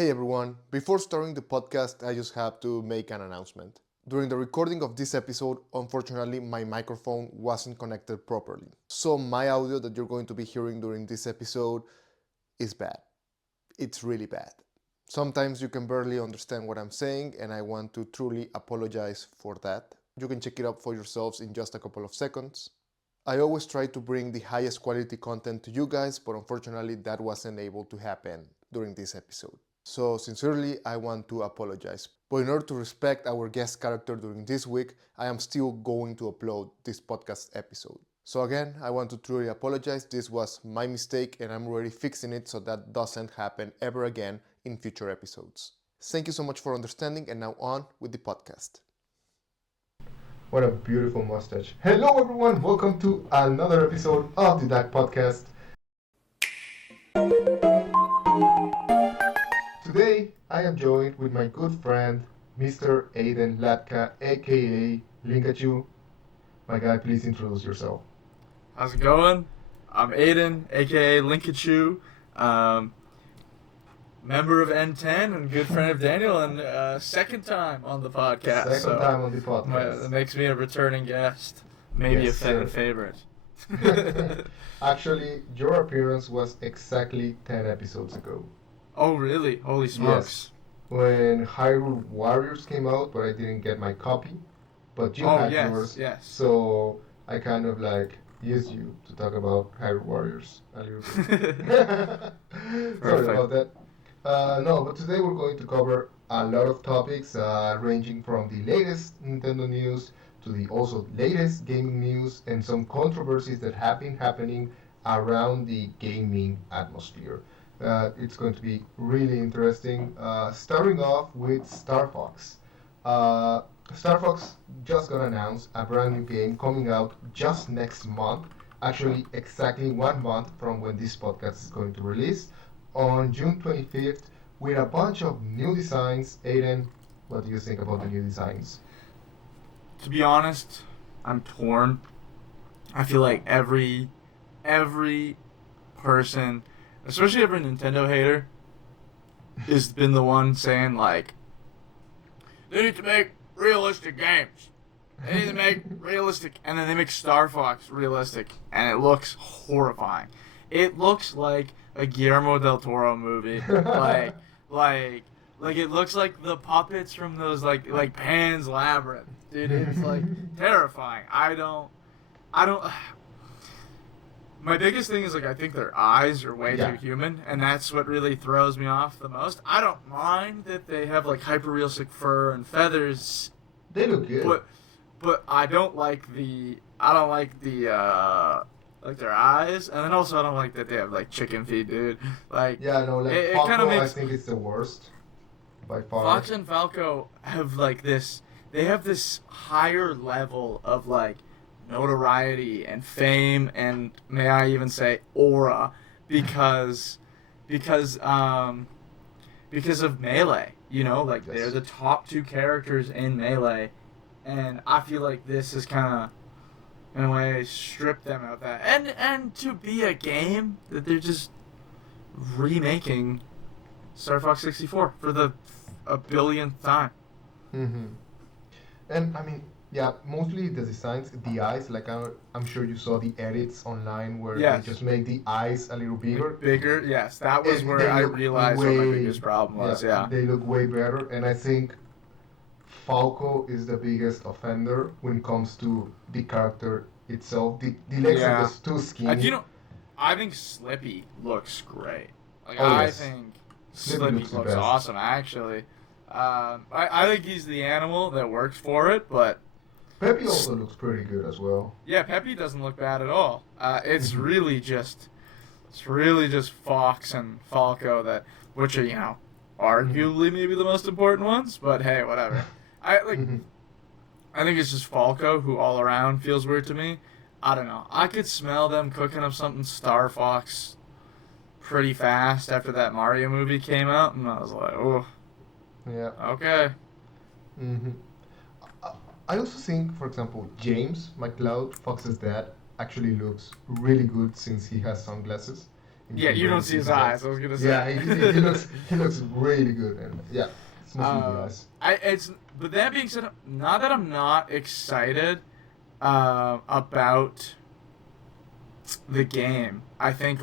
Hey everyone, before starting the podcast, I just have to make an announcement. During the recording of this episode, unfortunately, my microphone wasn't connected properly. So my audio that you're going to be hearing during this episode is bad. It's really bad. Sometimes you can barely understand what I'm saying, and I want to truly apologize for that. You can check it up for yourselves in just a couple of seconds. I always try to bring the highest quality content to you guys, but unfortunately that wasn't able to happen during this episode. So sincerely, I want to apologize. But in order to respect our guest character during this week, I am still going to upload this podcast episode. So again, I want to truly apologize. This was my mistake and I'm already fixing it so that doesn't happen ever again in future episodes. Thank you so much for understanding, and now on with the podcast. What a beautiful mustache. Hello everyone, welcome to another episode of the DAGG Podcast. Today, I am joined with my good friend, Mr. Aiden Latka, aka Linkachu. My guy, please introduce yourself. How's it going? I'm Aiden, aka Linkachu, member of N10 and good friend of Daniel, and second time on the podcast. Second time on the podcast. That makes me a returning guest, maybe Yes, a fan sir. favorite. Actually, your appearance was exactly 10 episodes ago. Oh, really? Holy smokes. When Hyrule Warriors came out, but I didn't get my copy. But you had yours. Yes. So I kind of used you to talk about Hyrule Warriors a little bit. Sorry about that. No, but today we're going to cover a lot of topics ranging from the latest Nintendo news to the also latest gaming news and some controversies that have been happening around the gaming atmosphere. It's going to be really interesting. Starting off with Star Fox. Star Fox just got announced a brand new game coming out just next month. Actually, exactly 1 month from when this podcast is going to release, on June 25th, with a bunch of new designs. Aiden, what do you think about the new designs? To be honest, I'm torn. I feel like every person, especially every Nintendo hater, has been the one saying they need to make realistic games. They need to make realistic, and then they make Star Fox realistic, and it looks horrifying. It looks like a Guillermo del Toro movie. Like it looks like the puppets from those like Pan's Labyrinth. Dude, it's terrifying. I don't My biggest thing is I think their eyes are way too human, and that's what really throws me off the most. I don't mind that they have hyper realistic fur and feathers. They look good. But I don't like their eyes, and then also I don't like that they have chicken feet, dude. It Falco, kind of makes. I think it's the worst by far. Fox and Falco have this. They have this higher level of notoriety and fame, and may I even say aura, because of Melee. Yes. They're the top two characters in Melee, and I feel like this is kind of, in a way, stripped them of that. And to be a game that they're just remaking Star Fox 64 for the a billionth time. Mm-hmm. And I mean, mostly the designs, the eyes. I'm sure you saw the edits online where they just make the eyes a little bigger. Bigger, yes. That was where I realized what my biggest problem was. Yeah. They look way better, and I think Falco is the biggest offender when it comes to the character itself. The legs are just too skinny. I think Slippy looks great. Yes. think Slippy looks looks awesome, actually. I think he's the animal that works for it, but Peppy also looks pretty good as well. yeah, Peppy doesn't look bad at all. It's really just Fox and Falco which are arguably maybe the most important ones. But hey, whatever. I think it's just Falco who all around feels weird to me. I don't know. I could smell them cooking up something Star Fox pretty fast after that Mario movie came out, and I was like, oh, Yeah. okay. Mm-hmm. I also think, for example, James McCloud, Fox's dad, actually looks really good since he has sunglasses. Yeah, you don't see his eyes. I was gonna say. Yeah, he looks really good, and yeah, it's mostly the eyes. But that being said, not that I'm not excited about the game. I think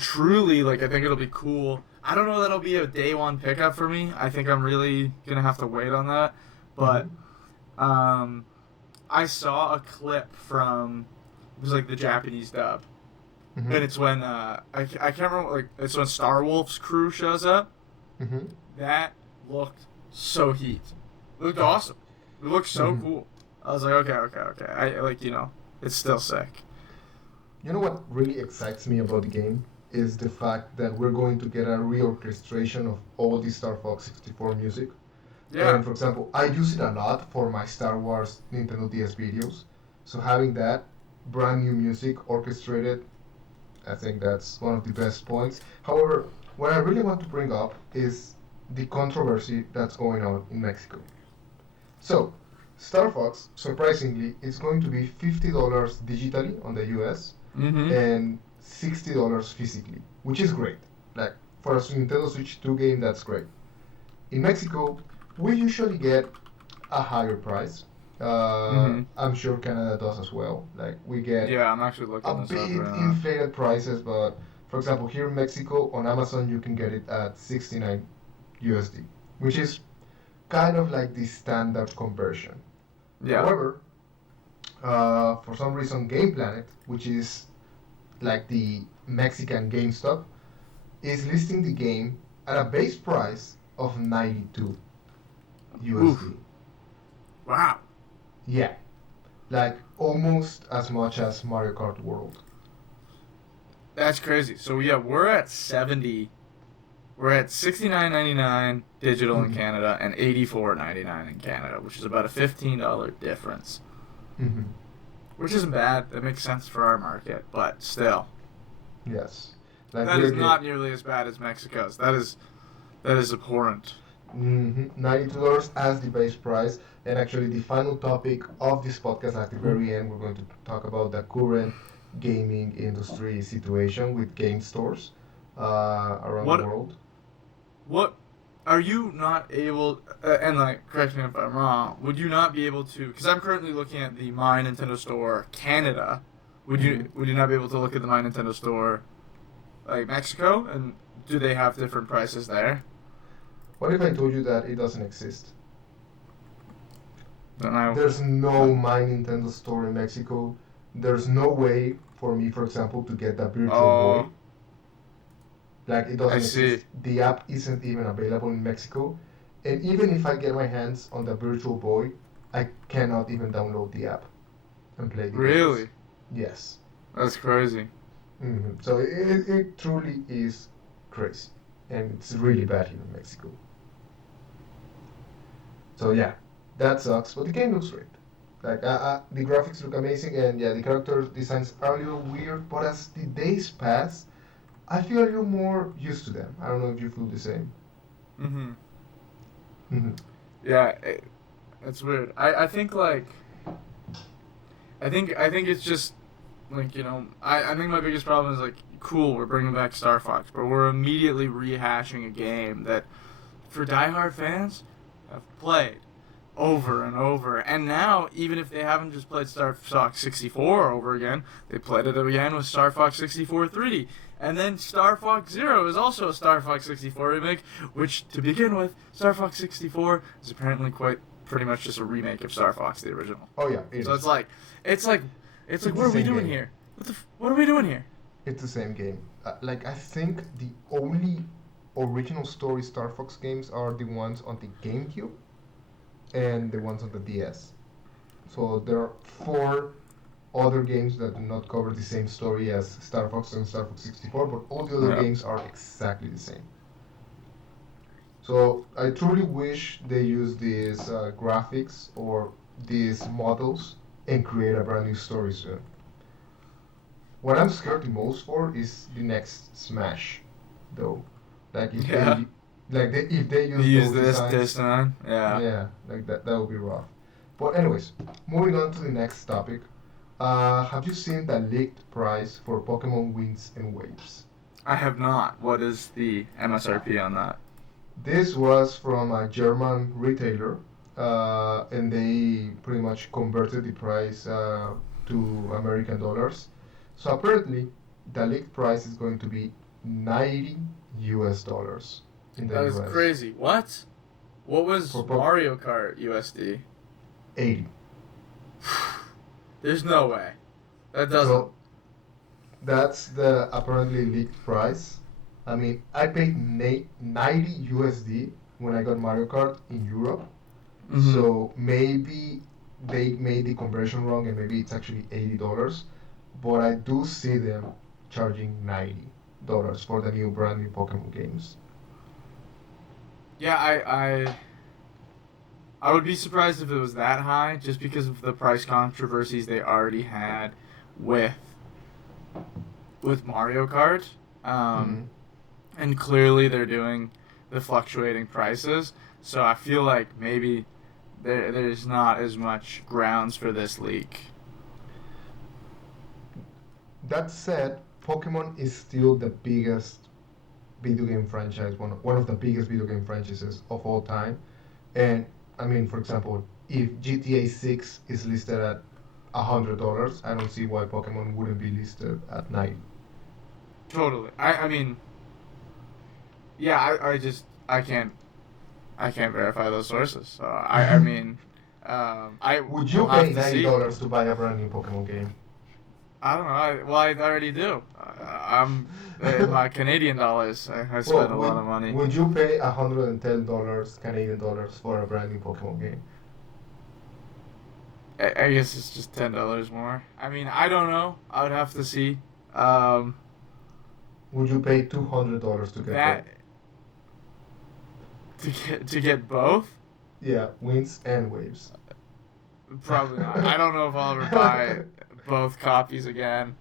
truly, I think it'll be cool. I don't know that it'll be a day one pickup for me. I think I'm really gonna have to wait on that. But I saw a clip from it was the Japanese dub, and it's when I can't remember it's when Star Wolf's crew shows up. That looked so heat. It looked awesome. It looked so cool. I was like, okay. I it's still sick. You know what really excites me about the game is the fact that we're going to get a reorchestration of all the Star Fox 64 music. Yeah. And for example, I use it a lot for my Star Wars Nintendo DS videos. So having that brand new music orchestrated, I think that's one of the best points. However, what I really want to bring up is the controversy that's going on in Mexico. So, Star Fox, surprisingly, is going to be $50 digitally on the US and $60 physically, which is great. For a Nintendo Switch 2 game, that's great. In Mexico, we usually get a higher price. I'm sure Canada does as well. We get I'm actually looking a bit inflated prices, but for example, here in Mexico on Amazon you can get it at 69 USD, which is kind of like the standard conversion. Yeah. However, for some reason, GamePlanet, which is the Mexican GameStop, is listing the game at a base price of 92 USD. Oof. Wow. Yeah. Almost as much as Mario Kart World. That's crazy. So yeah, we're at 70. We're at $69.99 digital in Canada and $84.99 in Canada, which is about a $15 difference. Which isn't bad. That makes sense for our market, but still. Yes. That is not nearly as bad as Mexico's. That is abhorrent. $92 as the base price. And actually, the final topic of this podcast at the very end, we're going to talk about the current gaming industry situation with game stores around the world. What are you not able? And correct me if I'm wrong. Would you not be able to? Because I'm currently looking at the My Nintendo Store Canada. Would you not be able to look at the My Nintendo Store Mexico? And do they have different prices there? What if I told you that it doesn't exist? Then There's no My Nintendo Store in Mexico. There's no way for me, for example, to get that Virtual Boy. It doesn't exist. The app isn't even available in Mexico. And even if I get my hands on the Virtual Boy, I cannot even download the app and play the games. Really? Yes. That's crazy. So it truly is crazy. And it's really bad here in Mexico. So yeah, that sucks. But the game looks great. The graphics look amazing, and yeah, the character designs are a little weird, but as the days pass, I feel a little more used to them. I don't know if you feel the same. Yeah, it's weird. I think I think it's just I think my biggest problem is cool, we're bringing back Star Fox, but we're immediately rehashing a game that for diehard fans have played over and over. And now, even if they haven't just played Star Fox 64 over again, they played it again with Star Fox 64 3D. And then Star Fox Zero is also a Star Fox 64 remake, which, to begin with, Star Fox 64 is apparently pretty much just a remake of Star Fox, the original. Oh yeah, so it's like, what are we doing here? What are we doing here? It's the same game. I think the only original story Star Fox games are the ones on the GameCube and the ones on the DS. So there are 4 other games that do not cover the same story as Star Fox and Star Fox 64, but all the other games are exactly the same. So I truly wish they use these graphics or these models and create a brand new story soon. What I'm scared the most for is the next Smash, though. If they use this designs, design, that would be rough. But anyways, moving on to the next topic, Have you seen the leaked price for Pokemon Winds and Waves? I have not. What is the MSRP on that? This was from a German retailer, and they pretty much converted the price to American dollars. So apparently, the leaked price is going to be 90 US dollars in the That is US. crazy. What? What was For Mario Kart USD? 80. There's no way. That doesn't. So that's the apparently leaked price. I mean, I paid 90 USD when I got Mario Kart in Europe. Mhm. So maybe they made the conversion wrong and maybe it's actually $80. But I do see them charging $90 for the new brand new Pokemon games. Yeah, I would be surprised if it was that high, just because of the price controversies they already had with Mario Kart. Mhm. And clearly they're doing the fluctuating prices. So I feel like maybe there's not as much grounds for this leak. That said, Pokemon is still the biggest video game franchise, one of the biggest video game franchises of all time. And I mean, for example, if GTA 6 is listed at $100, I don't see why Pokemon wouldn't be listed at 90. Totally. I mean, yeah, I can't verify those sources. So I mean, I Would you will have pay to see. $90 to buy a brand new Pokemon game? I don't know. I already do. I'm in my Canadian dollars. I spend a lot of money. Would you pay $110 Canadian dollars for a brand new Pokemon game? I guess it's just $10 more. I mean, I don't know. I would have to see. Um, Would you pay $200 to get that to get both. Yeah, Winds and Waves. Probably not. I don't know if I'll ever buy both copies again.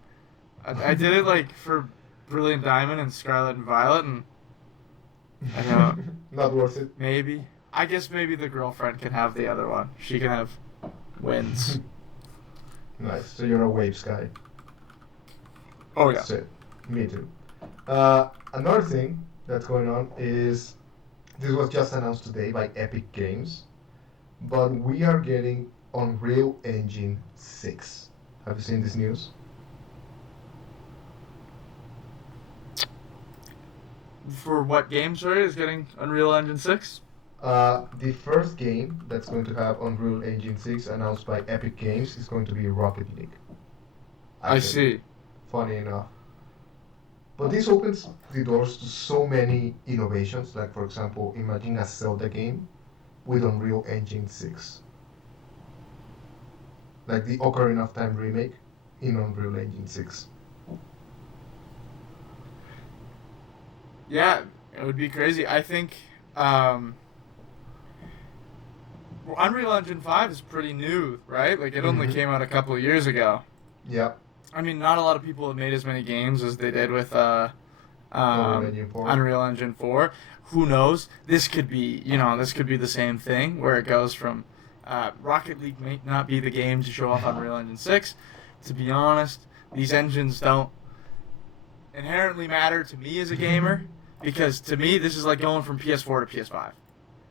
I did it like for Brilliant Diamond and Scarlet and Violet, and I don't. Not worth it. Maybe. I guess maybe the girlfriend can have the other one. She can have Winds. Nice. So you're a Waves guy. Oh yeah. So, me too. Another thing that's going on is this was just announced today by Epic Games, but we are getting Unreal Engine 6. Have you seen this news? For what game, sorry, is getting Unreal Engine 6? The first game that's going to have Unreal Engine 6 announced by Epic Games is going to be Rocket League. I see. Funny enough. But this opens the doors to so many innovations, like for example, imagine a Zelda game with Unreal Engine 6. Like the Ocarina of Time remake in Unreal Engine 6. Yeah, it would be crazy. I think Unreal Engine 5 is pretty new, right? Like, it only came out a couple of years ago. Yeah. I mean, not a lot of people have made as many games as they did with Unreal Engine 4. Who knows? This could be, this could be the same thing, where it goes from Rocket League may not be the game to show off Unreal Engine 6. To be honest, these engines don't inherently matter to me as a gamer, because to me, this is like going from PS4 to PS5.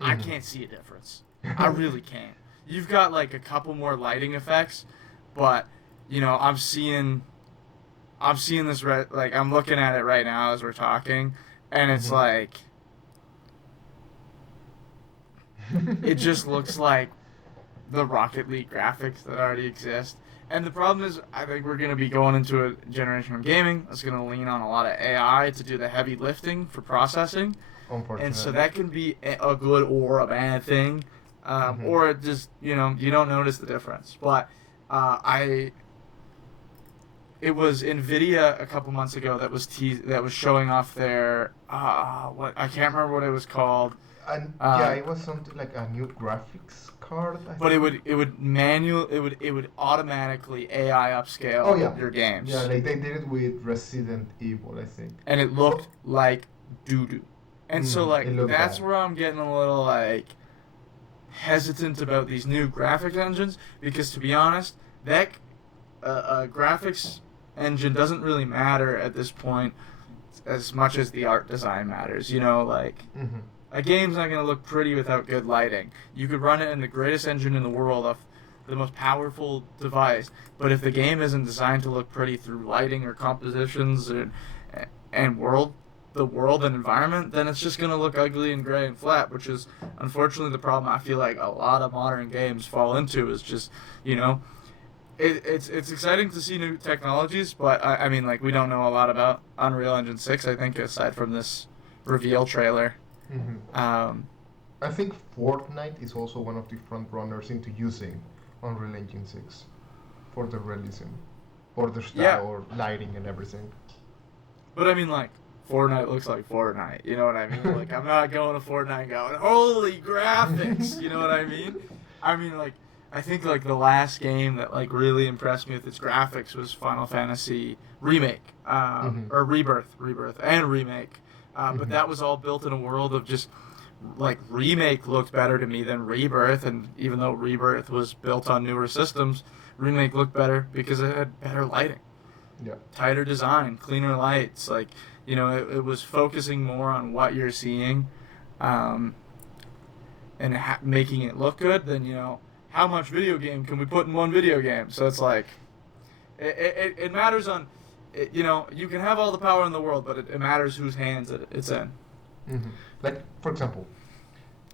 I can't see a difference. I really can't. You've got like a couple more lighting effects, but I'm seeing this like I'm looking at it right now as we're talking, and it's like it just looks like the Rocket League graphics that already exist. And the problem is, I think we're going to be going into a generation of gaming that's going to lean on a lot of AI to do the heavy lifting for processing. And so that can be a good or a bad thing. Or it just, you don't notice the difference. But it was NVIDIA a couple months ago that was showing off their, what I can't remember what it was called. It was something like a new graphics card. But it would automatically AI upscale your games. Yeah, like they did it with Resident Evil, I think. And it looked like doo-doo. And so that's bad. where I'm getting a little like hesitant about these new graphic engines, because to be honest, that a graphics engine doesn't really matter at this point as much as the art design matters. You know, like a game's not gonna look pretty without good lighting. You could run it in the greatest engine in the world off the most powerful device, but if the game isn't designed to look pretty through lighting or compositions and the world and environment, then it's just going to look ugly and gray and flat, which is unfortunately the problem I feel like a lot of modern games fall into. Is just, you know, it's exciting to see new technologies, but I mean, like, we don't know a lot about Unreal Engine 6, I think, aside from this reveal trailer. I think Fortnite is also one of the front runners into using Unreal Engine 6 for the realism, or the style, or lighting and everything. But I mean, like, Fortnite looks like Fortnite, you know what I mean? Like, I'm not going to Fortnite going, holy graphics, you know what I mean? I mean, like, I think, like, the last game that, like, really impressed me with its graphics was Final Fantasy Remake, or Rebirth and Remake. But that was all built in a world of just, like, Remake looked better to me than Rebirth, and even though Rebirth was built on newer systems, Remake looked better because it had better lighting. Yeah. Tighter design, cleaner lights, like, you know, it was focusing more on what you're seeing, and making it look good than, you know, how much video game can we put in one video game? So it's like, it matters on, you know, you can have all the power in the world, but it matters whose hands it's in. Like, for example,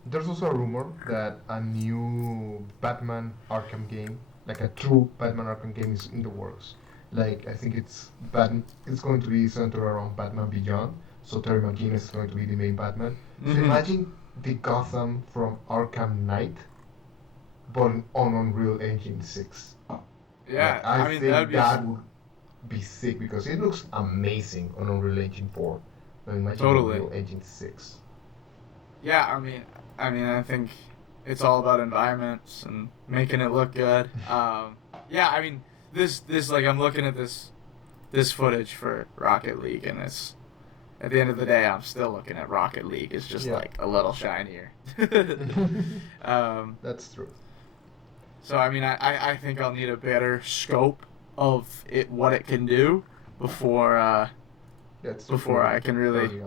there's also a rumor that a new Batman Arkham game, like a true Batman Arkham game, is in the works. Like, I think it's going to be centered around Batman Beyond, so Terry McGinnis is going to be the main Batman. So imagine the Gotham from Arkham Knight, but on Unreal Engine 6. Yeah, like, I mean, think that would be sick, because it looks amazing on Unreal Engine 4. Imagine Unreal Engine 6. Yeah, I mean, I think it's all about environments and making it look good. Yeah, I mean, this like, I'm looking at this footage for Rocket League, and it's, at the end of the day, I'm still looking at Rocket League. It's just like a little shinier. That's true. So I mean, I think I'll need a better scope of it, what it can do, before I can really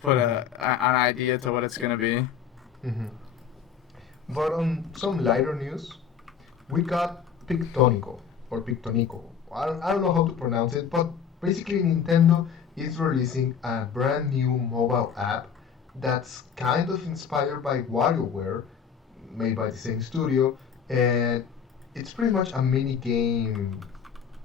put an idea to what it's gonna be. But on some lighter news, we got Pictonico, or Pictonico. I don't know how to pronounce it, but basically Nintendo is releasing a brand new mobile app that's kind of inspired by WarioWare, made by the same studio, and it's pretty much a mini game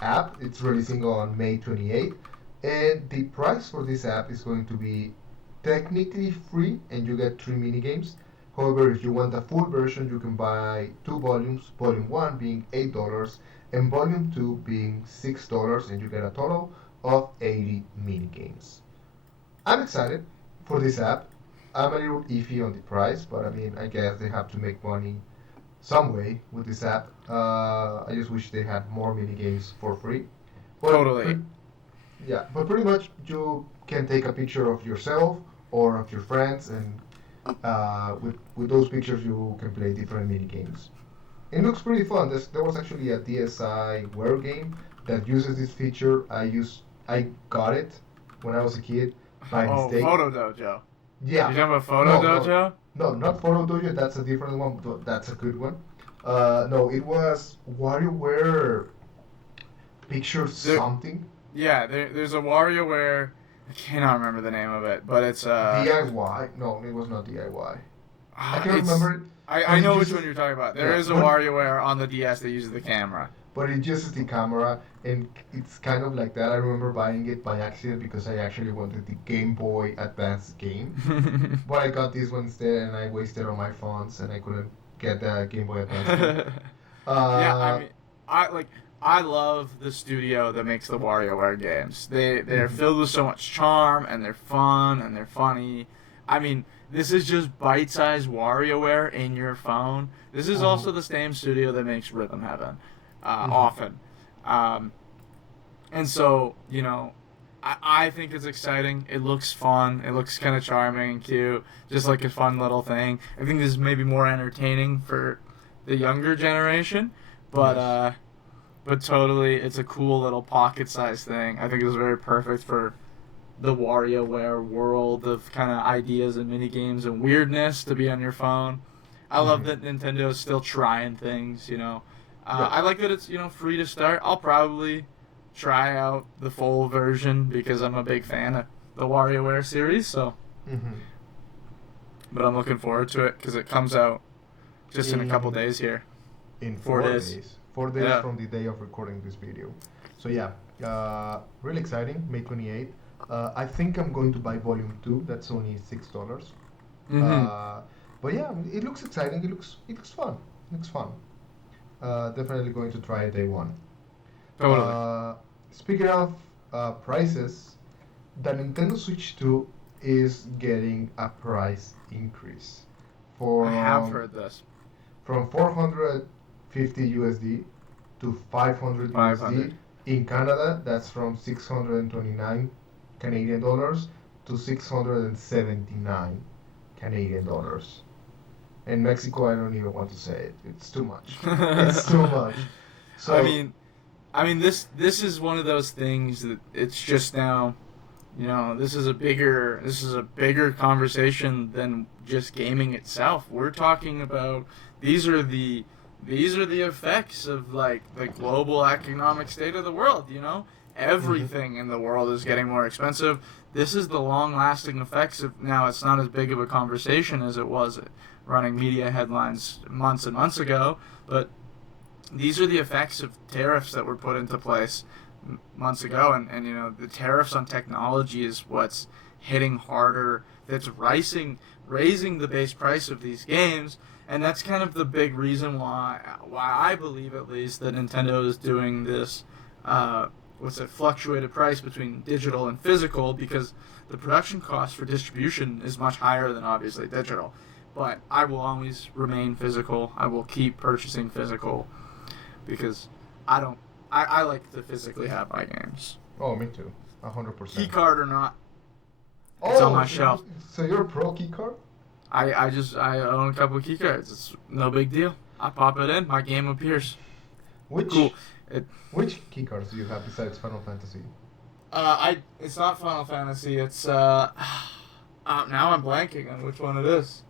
app. It's releasing on May 28th, and the price for this app is going to be technically free, and you get 3 mini games. However, if you want a full version, you can buy 2 volumes, volume 1 being $8 and volume 2 being $6, and you get a total of 80 mini games. I'm excited for this app. I'm a little iffy on the price, but I mean, I guess they have to make money some way with this app. I just wish they had more mini games for free. But Totally. but pretty much you can take a picture of yourself or of your friends, and with those pictures you can play different mini games. It looks pretty fun. There was actually a DSiWare game that uses this feature. I got it when I was a kid by mistake. Photo Dojo. Yeah. You talking about Photo Dojo? No, not Photo Dojo. That's a different one. But that's a good one. No, it was WarioWare Picture something. Yeah, there's a WarioWare. I cannot remember the name of it, but it's DIY. No, it was not DIY. I can't remember it. I know which one you're talking about. There is a WarioWare on the DS that uses the camera. But it uses the camera, and it's kind of like that. I remember buying it by accident because I actually wanted the Game Boy Advance game. But I got this one instead, and I wasted on my funds, and I couldn't get the Game Boy Advance game. Yeah, I mean, I love the studio that makes the WarioWare games. They're filled with so much charm, and they're fun, and they're funny. I mean, this is just bite-sized WarioWare in your phone. This is also the same studio that makes Rhythm Heaven, often. And so, you know, I think it's exciting. It looks fun. It looks kind of charming and cute, just like a fun little thing. I think this is maybe more entertaining for the younger generation, but but totally, it's a cool little pocket-sized thing. I think it's very perfect for the WarioWare world of kind of ideas and mini games and weirdness to be on your phone. I love that Nintendo is still trying things. Yeah. I like that it's free to start. I'll probably try out the full version because I'm a big fan of the WarioWare series. So, but I'm looking forward to it because it comes out just in a couple days here. In 4 days. 4 days Yeah. from the day of recording this video. So yeah, really exciting. May 28th. I think I'm going to buy Volume 2. That's only $6. But yeah, it looks exciting. It looks fun. It looks fun. Definitely going to try it day one. Totally. Speaking of prices, the Nintendo Switch 2 is getting a price increase. I have heard this. From 450 USD to 500 USD. 500. In Canada, that's from 629 Canadian dollars to 679 Canadian dollars. In Mexico, I don't even want to say it. It's too much. It's too much. So I mean, this is one of those things that it's just now, this is a bigger conversation than just gaming itself. We're talking about these are the effects of like the global economic state of the world. Everything in the world is getting more expensive. This is the long-lasting effects of now. It's not as big of a conversation as it was running media headlines months and months ago, but these are the effects of tariffs that were put into place months ago, and the tariffs on technology is what's hitting harder. That's raising the base price of these games, and that's kind of the big reason why I believe at least that Nintendo is doing this. Fluctuated price between digital and physical, because the production cost for distribution is much higher than obviously digital. But I will always remain physical. I will keep purchasing physical because I like to physically have my games. Oh, me too. 100%. Keycard or not, it's on my shelf. So you're a pro keycard? I own a couple of keycards. It's no big deal. I pop it in, my game appears. Which keycards do you have besides Final Fantasy? It's not Final Fantasy. It's now I'm blanking on which one it is.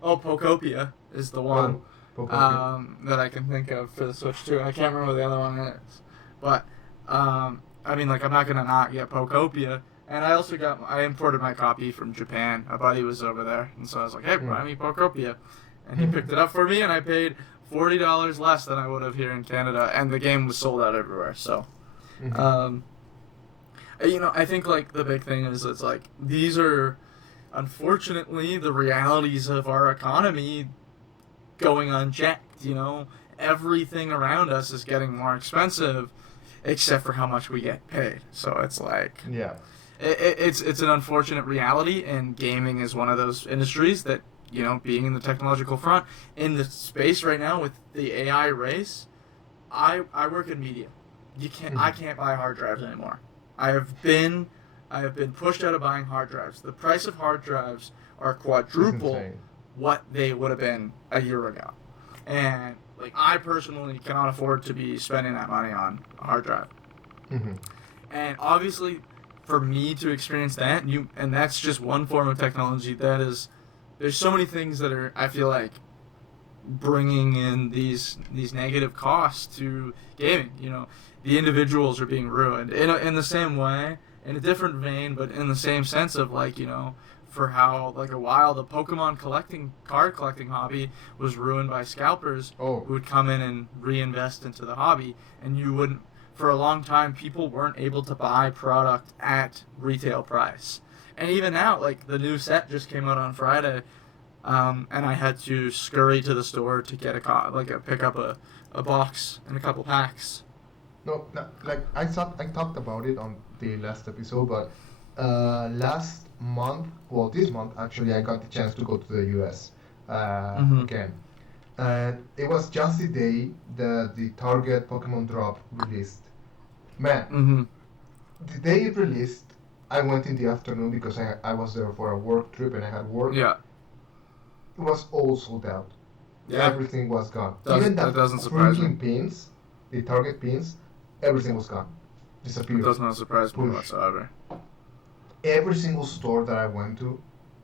Pocopia is the one that I can think of for the Switch 2. I can't remember what the other one is, but I'm not gonna not get Pocopia. And I imported my copy from Japan. My buddy was over there, and so I was like, hey, buy me Pocopia, and he picked it up for me, and I paid $40 less than I would have here in Canada, and the game was sold out everywhere. So, I think like the big thing is it's like these are, unfortunately, the realities of our economy going unchecked. Everything around us is getting more expensive, except for how much we get paid. So it's like it's an unfortunate reality, and gaming is one of those industries that. Being in the technological front, in the space right now with the AI race, I work in media. I can't buy hard drives anymore. I have been pushed out of buying hard drives. The price of hard drives are quadruple what they would have been a year ago. And I personally cannot afford to be spending that money on a hard drive. And obviously for me to experience that, and that's just one form of technology that is. There's so many things that are, I feel like, bringing in these negative costs to gaming. The individuals are being ruined in the same way, in a different vein, but in the same sense of for how a while the Pokemon card collecting hobby was ruined by scalpers who would come in and reinvest into the hobby, and you wouldn't. For a long time, people weren't able to buy product at retail price. And even now, the new set just came out on Friday, and I had to scurry to the store to get pick up a box and a couple packs. No, I talked about it on the last episode, but this month actually, I got the chance to go to the US again, and it was just the day that the Target Pokemon drop released. Man, the day it released. I went in the afternoon because I was there for a work trip and I had work. Yeah. It was all sold out. Yeah. everything was gone. That doesn't surprise me. Freaking pins, the target pins, everything was gone. Disappeared. It does not surprise me Push. whatsoever. Every single store that I went to,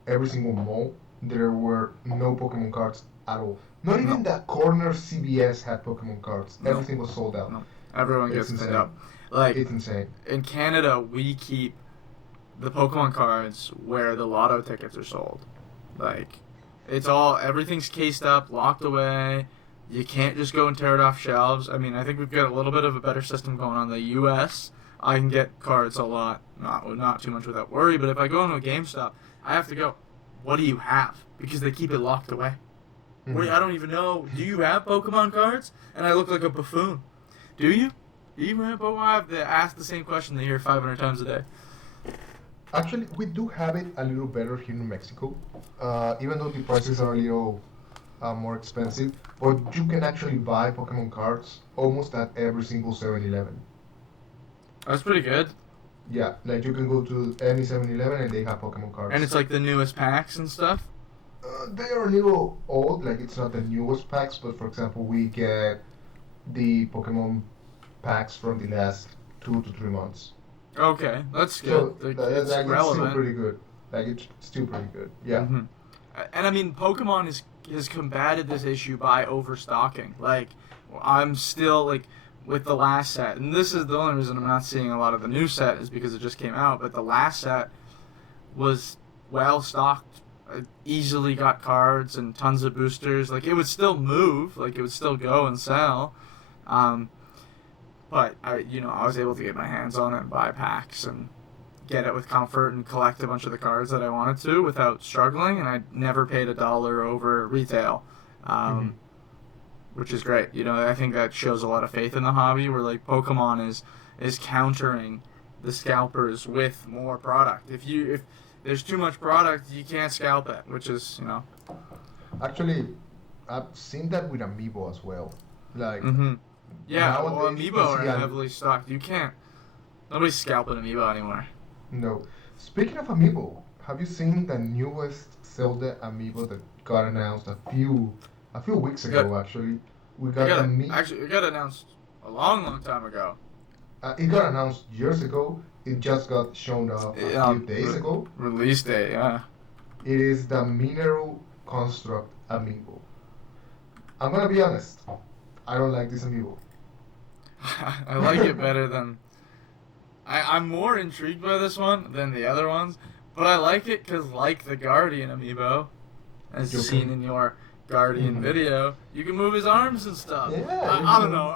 every single mall, there were no Pokemon cards at all. Not even that corner CVS had Pokemon cards. No. Everything was sold out. No. Everyone It's gets insane. pinned up. Like, It's insane. in Canada, we keep the Pokemon cards where the lotto tickets are sold. Like, everything's cased up, locked away. You can't just go and tear it off shelves. I mean, I think we've got a little bit of a better system going on in the U.S. I can get cards a lot, not too much without worry. But if I go into a GameStop, I have to go, what do you have? Because they keep it locked away. Wait, I don't even know. Do you have Pokemon cards? And I look like a buffoon. Do you? Do you have Pokemon? I have to ask the same question they hear 500 times a day. Actually, we do have it a little better here in Mexico, even though the prices are a little more expensive. But you can actually buy Pokemon cards almost at every single 7-Eleven. That's pretty good. Yeah, like you can go to any 7-Eleven and they have Pokemon cards. And it's like the newest packs and stuff? They are a little old, like it's not the newest packs, but for example, we get the Pokemon packs from the last 2 to 3 months. Okay, that's So good. it's It's still relevant. pretty good. Like it's still pretty good. Yeah. Mm-hmm. And I mean, Pokemon has combated this issue by overstocking. Like, I'm still, like, with the last set, and this is the only reason I'm not seeing a lot of the new set is because it just came out, but the last set was well stocked, easily got cards and tons of boosters. Like, it would still move, like, it would still go and sell. But I was able to get my hands on it and buy packs and get it with comfort and collect a bunch of the cards that I wanted to without struggling, and I never paid $1 over retail, which is great. I think that shows a lot of faith in the hobby, where like Pokemon is countering the scalpers with more product. If there's too much product, you can't scalp it, which is Actually, I've seen that with Amiibo as well. Like, yeah, well, nowadays, Amiibo are yeah. heavily stocked. Nobody's scalping Amiibo anymore. No. Speaking of Amiibo, have you seen the newest Zelda Amiibo that got announced a few weeks ago? Actually, It got announced a long time ago. It got announced years ago. It just got shown up a few days ago. Release date, yeah. It is the Mineru Construct Amiibo. I'm gonna be honest. I don't like this Amiibo. I like it better than... I'm more intrigued by this one than the other ones, but I like it because, like the Guardian Amiibo, as seen in your Guardian video, you can move his arms and stuff. Yeah, I don't know.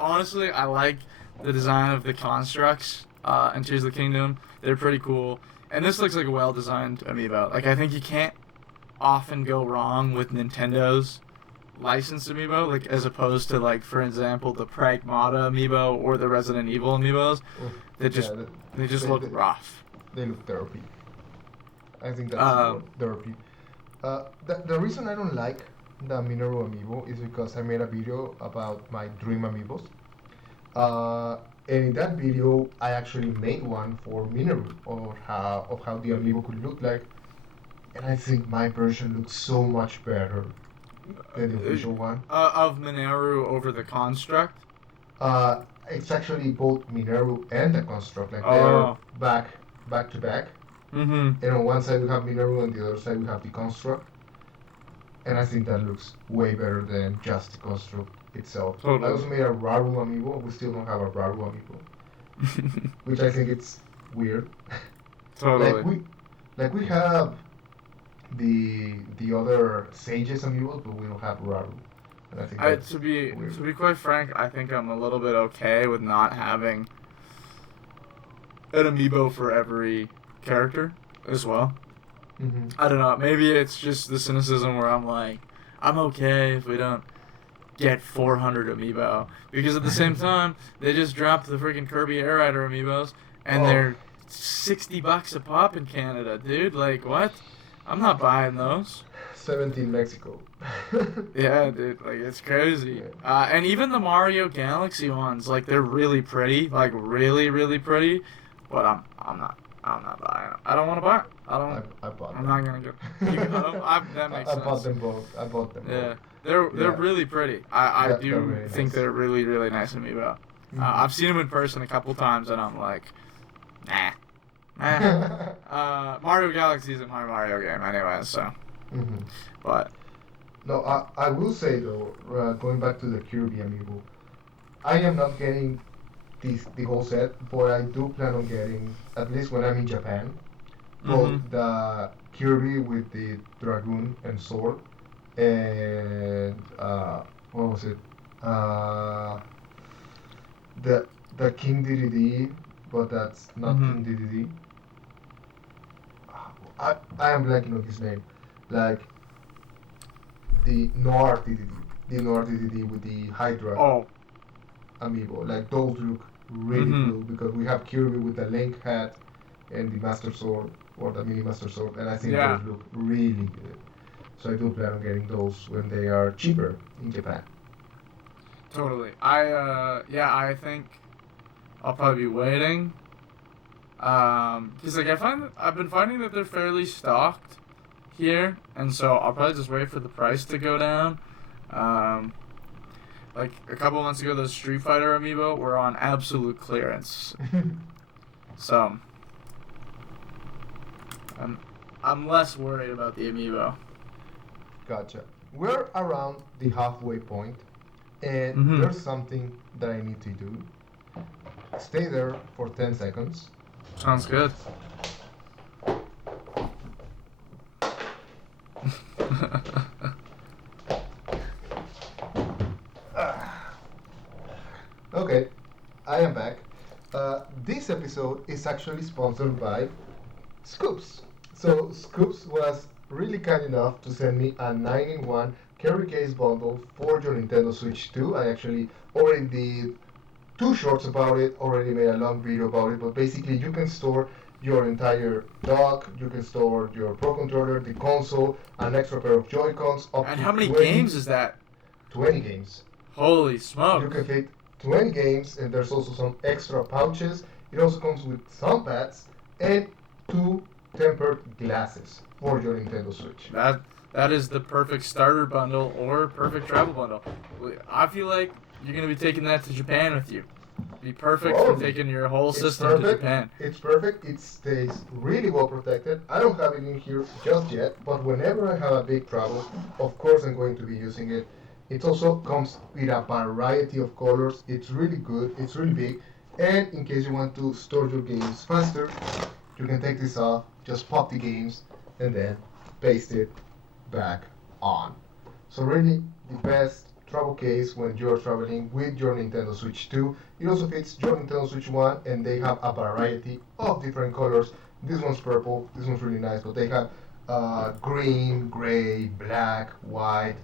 Honestly, I like the design of the constructs in Tears of the Kingdom. They're pretty cool. And this looks like a well-designed Amiibo. Like, I think you can't often go wrong with Nintendo's licensed Amiibo, like, as opposed to, like, for example, the Pragmata Amiibo or the Resident Evil Amiibos. They just look rough. They look therapy. I think that's therapy. The reason I don't like the Mineru Amiibo is because I made a video about my dream Amiibos. And in that video, I actually made one for Mineru, of how the Amiibo could look like. And I think my version looks so much better than the official one. Of Mineru over the construct? It's actually both Mineru and the construct. Like, they are back to back. And on one side we have Mineru, and the other side we have the construct. And I think that looks way better than just the construct itself. Totally. I also made a Raru Amiibo. We still don't have a Raru Amiibo, which I think it's weird. Totally. Like we have the other Sages Amiibos, but we don't have Raru. And I think that's to be weird. quite frank, I think I'm a little bit okay with not having an Amiibo for every character as well. I don't know. Maybe it's just the cynicism where I'm like, I'm okay if we don't get 400 Amiibo, because at the same time they just dropped the freaking Kirby Air Rider Amiibos and they're $60 a pop in Canada, dude. Like, what? I'm not buying those. 17 Mexico. Yeah, dude, like, it's crazy. And even the Mario Galaxy ones, like, they're really pretty, like, really, really pretty. But I'm not buying them. I don't want to buy them. I bought I'm not gonna get. You got them? That makes sense. I bought them both. Yeah, they're really pretty. I do really think nice. they're really really nice Amiibo. I've seen them in person a couple times, and I'm like, nah. Mario Galaxy isn't my Mario game anyway, so. But. No, I will say though, going back to the Kirby Amiibo, I am not getting the whole set, but I do plan on getting, at least when I'm in Japan, both the Kirby with the dragoon and sword, and what was it? The King DDD, but that's not King DDD. I am blanking on his name, like the Noir DDD with the Hydra Amiibo. Like those look really cool because we have Kirby with the Link hat and the Master Sword or the Mini Master Sword, and I think those look really good. So I do plan on getting those when they are cheaper in Japan. Totally. I think I'll probably be waiting. Cause like I've been finding that they're fairly stocked here, and so I'll probably just wait for the price to go down. Like a couple months ago, those Street Fighter Amiibo were on absolute clearance. So I'm less worried about the Amiibo. Gotcha. We're around the halfway point, and there's something that I need to do. Stay there for 10 seconds. Sounds good. Okay, I am back. This episode is actually sponsored by Scoops. So Scoops was really kind enough to send me a 9-in-1 carry case bundle for your Nintendo Switch 2. I actually already did 2 shorts about it, already made a long video about it, but basically you can store your entire dock, you can store your Pro Controller, the console, an extra pair of Joy-Cons. And how many games is that? 20 games. Holy smoke. You can fit 20 games, and there's also some extra pouches. It also comes with some pads and 2 tempered glasses for your Nintendo Switch. That is the perfect starter bundle or perfect travel bundle. I feel like you're going to be taking that to Japan with you. Be perfect for taking your whole system to Japan. It's perfect. It stays really well protected. I don't have it in here just yet, but whenever I have a big travel, of course I'm going to be using it. It also comes with a variety of colors. It's really good. It's really big. And in case you want to store your games faster, you can take this off, just pop the games, and then paste it back on. So really the best travel case when you're traveling with your Nintendo Switch 2. It also fits your Nintendo Switch 1, and they have a variety of different colors. This one's purple, this one's really nice, but they have green, gray, black, white,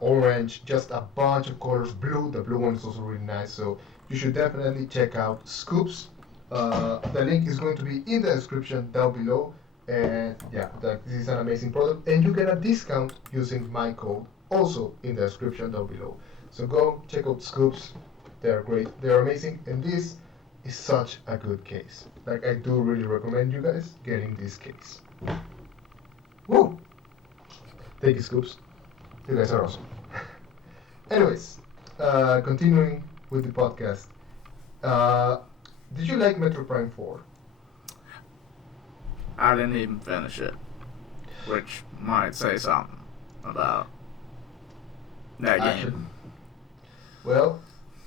orange, just a bunch of colors. Blue, the blue one is also really nice, so you should definitely check out Scoops. The link is going to be in the description down below, and yeah, this is an amazing product, and you get a discount using my code also in the description down below. So go check out Scoops. They're great, they're amazing, and this is such a good case. Like, I do really recommend you guys getting this case. Woo! Thank you, Scoops. You guys are awesome. Anyways, continuing with the podcast. Did you like Metro Prime 4? I didn't even finish it, which might say something about that game. Well,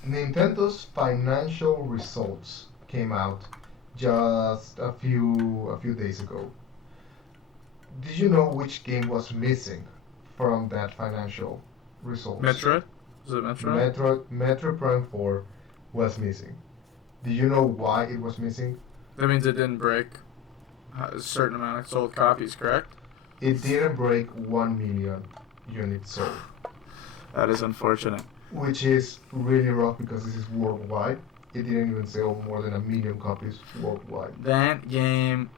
Nintendo's financial results came out just a few days ago. Did you know which game was missing from that financial results? Metroid? Was it Metroid? Metro Prime 4 was missing. Do you know why it was missing? That means it didn't break a certain amount of sold copies, correct? It didn't break 1 million units sold. That is unfortunate. Which is really rough because this is worldwide. It didn't even sell more than 1 million copies worldwide. That game,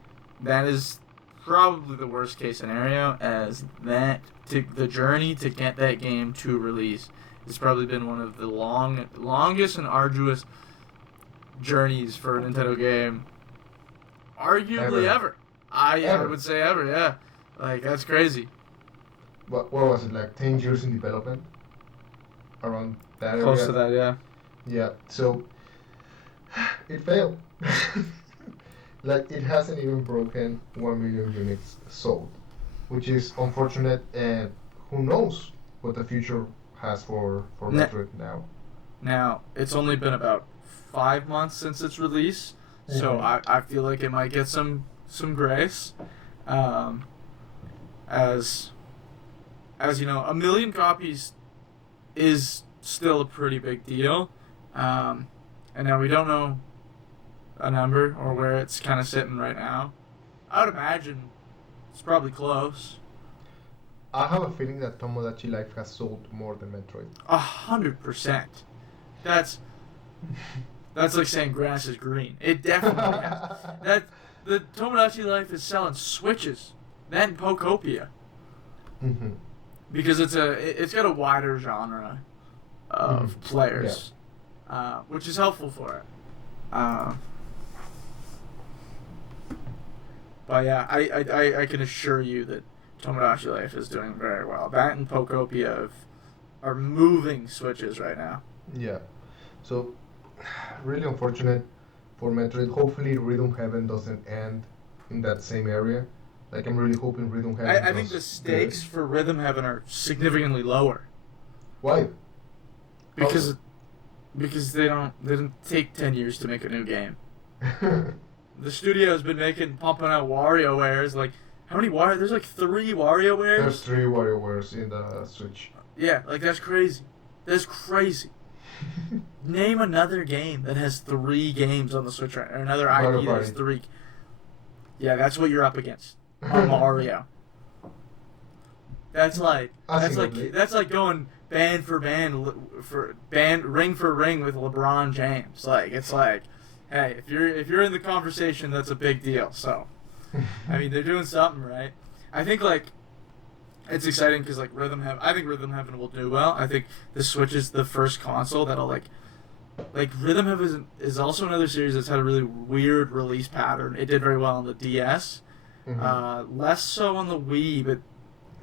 that is probably the worst case scenario, as the journey to get that game to release has probably been one of the longest and arduous journeys for a Nintendo game, arguably ever. I would say ever, yeah. Like, that's crazy. What was it, like 10 years in development? Around that area? Close to that, yeah. Yeah, so it failed. Like, it hasn't even broken 1 million units sold, which is unfortunate, and who knows what the future has for Metroid now. Now, it's only been about 5 months since its release, so I feel like it might get some grace. As you know, 1 million copies is still a pretty big deal. And now we don't know a number or where it's kind of sitting right now. I would imagine it's probably close. I have a feeling that Tomodachi Life has sold more than Metroid. 100%. That's like saying grass is green. It definitely has. The Tomodachi Life is selling Switches, then Pokopia. Mm-hmm. Because it's got a wider genre of players, which is helpful for it. But yeah, I can assure you that Tomodachi Life is doing very well. That and Pokopia are moving Switches right now. Yeah. So, really unfortunate for Metroid. Hopefully Rhythm Heaven doesn't end in that same area. Like, I'm really hoping Rhythm Heaven I think the stakes for Rhythm Heaven are significantly lower. Why? Because they didn't take 10 years to make a new game. The studio's been pumping out WarioWares. Like, how many There's like 3 WarioWares? There's 3 WarioWares in the Switch. Yeah, like, that's crazy. That's crazy. Name another game that has 3 games on the Switch, or another IP that has 3. Yeah, that's what you're up against on Mario. That's like going band for band ring for ring with LeBron James. Like, it's like, hey, if you're in the conversation, that's a big deal. So, I mean, they're doing something right. I think, like, it's exciting because, like, I think Rhythm Heaven will do well. I think the Switch is the first console that'll, like Rhythm Heaven is also another series that's had a really weird release pattern. It did very well on the DS, less so on the Wii, but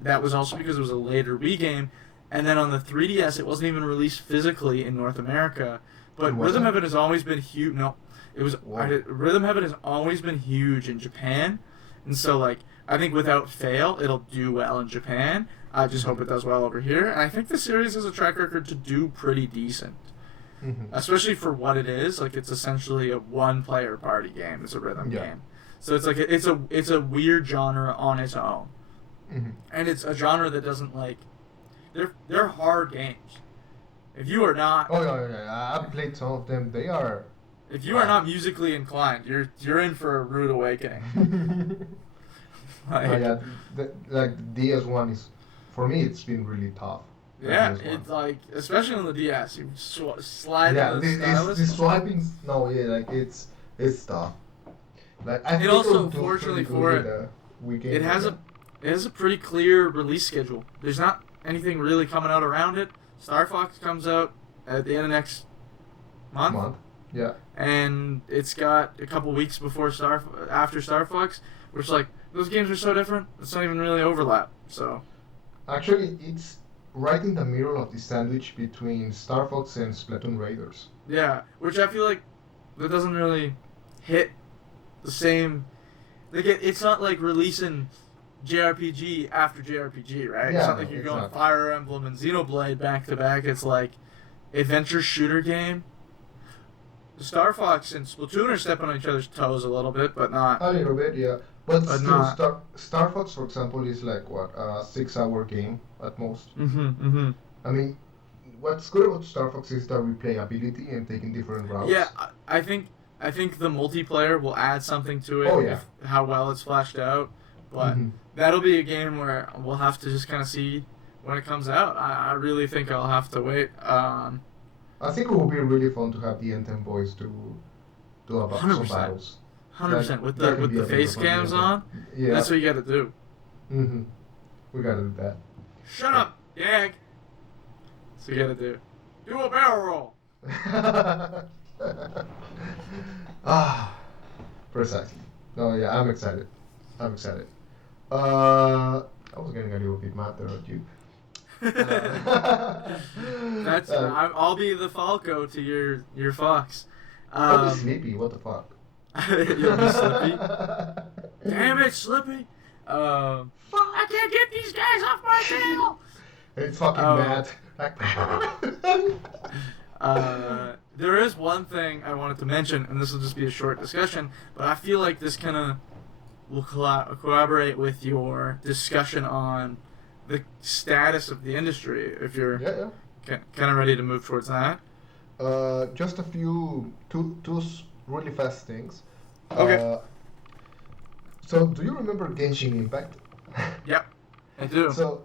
that was also because it was a later Wii game. And then on the 3DS, it wasn't even released physically in North America. But Rhythm Heaven has always been huge. No, it was Rhythm Heaven has always been huge in Japan, and so, like, I think without fail, it'll do well in Japan. I just hope it does well over here. And I think the series has a track record to do pretty decent. Especially for what it is. Like, it's essentially a one-player party game. It's a rhythm game. So it's like it's a weird genre on its own. And it's a genre that doesn't, like... They're hard games. If you are not... Oh, yeah. I've played some of them. They are... If you are not musically inclined, you're in for a rude awakening. The DS one is, for me, it's been really tough. Yeah, it's like, especially on the DS, you slide the stylus. The swiping, it's tough. Like, I it also, fortunately for it, it has a pretty clear release schedule. There's not anything really coming out around it. Star Fox comes out at the end of next month. Yeah. And it's got a couple weeks after Star Fox, which, like, those games are so different, it's not even really overlap, so... Actually, it's right in the middle of the sandwich between Star Fox and Splatoon Raiders. Yeah, which I feel like that doesn't really hit the same... Like, it's not like releasing JRPG after JRPG, right? Yeah, it's not like you're going Fire Emblem and Xenoblade back-to-back. It's like adventure shooter game. Star Fox and Splatoon are stepping on each other's toes a little bit, but not... A little bit, yeah. But still, Star Fox, for example, is like, what, a 6-hour game at most? I mean, what's good about Star Fox is the replayability and taking different routes. Yeah, I think the multiplayer will add something to it, how well it's fleshed out. But that'll be a game where we'll have to just kind of see when it comes out. I really think I'll have to wait. I think it will be really fun to have the N10 boys do some battles. 100%. With the face cams on, that's what you got to do. We got to do that. Shut up, DAGG. That's what you got to do. Do a barrel roll. Precisely. No, yeah, I'm excited. I'm excited. I was getting a little bit mad there at you. I'll be the Falco to your Fox. I'll be Sleepy. What the fuck? You'll be Slippy. Damn it, Slippy! I can't get these guys off my tail. It's fucking mad. There is one thing I wanted to mention, and this will just be a short discussion, but I feel like this kind of will collaborate with your discussion on the status of the industry, if you're kind of ready to move towards that. Just two really fast things. Okay. So, do you remember Genshin Impact? Yep, I do. So,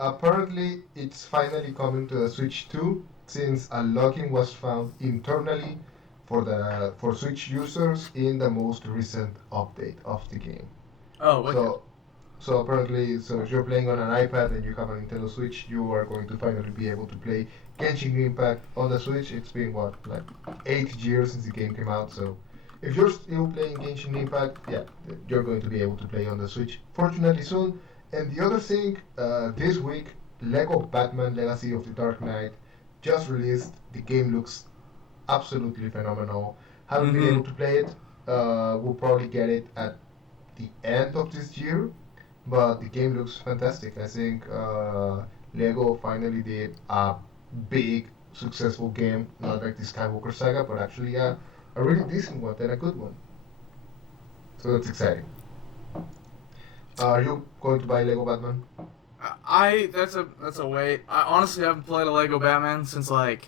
apparently, it's finally coming to the Switch 2, since a login was found internally for Switch users in the most recent update of the game. Oh, okay. So apparently, if you're playing on an iPad and you have a Nintendo Switch, you are going to finally be able to play Genshin Impact on the Switch. It's been, 8 years since the game came out, so if you're still playing Genshin Impact, you're going to be able to play on the Switch, fortunately soon. And the other thing, this week, Lego Batman Legacy of the Dark Knight just released. The game looks absolutely phenomenal. Haven't been able to play it. We'll probably get it at the end of this year, but the game looks fantastic. I think Lego finally did a big, successful game, not like the Skywalker Saga, but actually a really decent one and a good one. So that's exciting. Are you going to buy Lego Batman? That's a wait. I honestly haven't played a Lego Batman since 3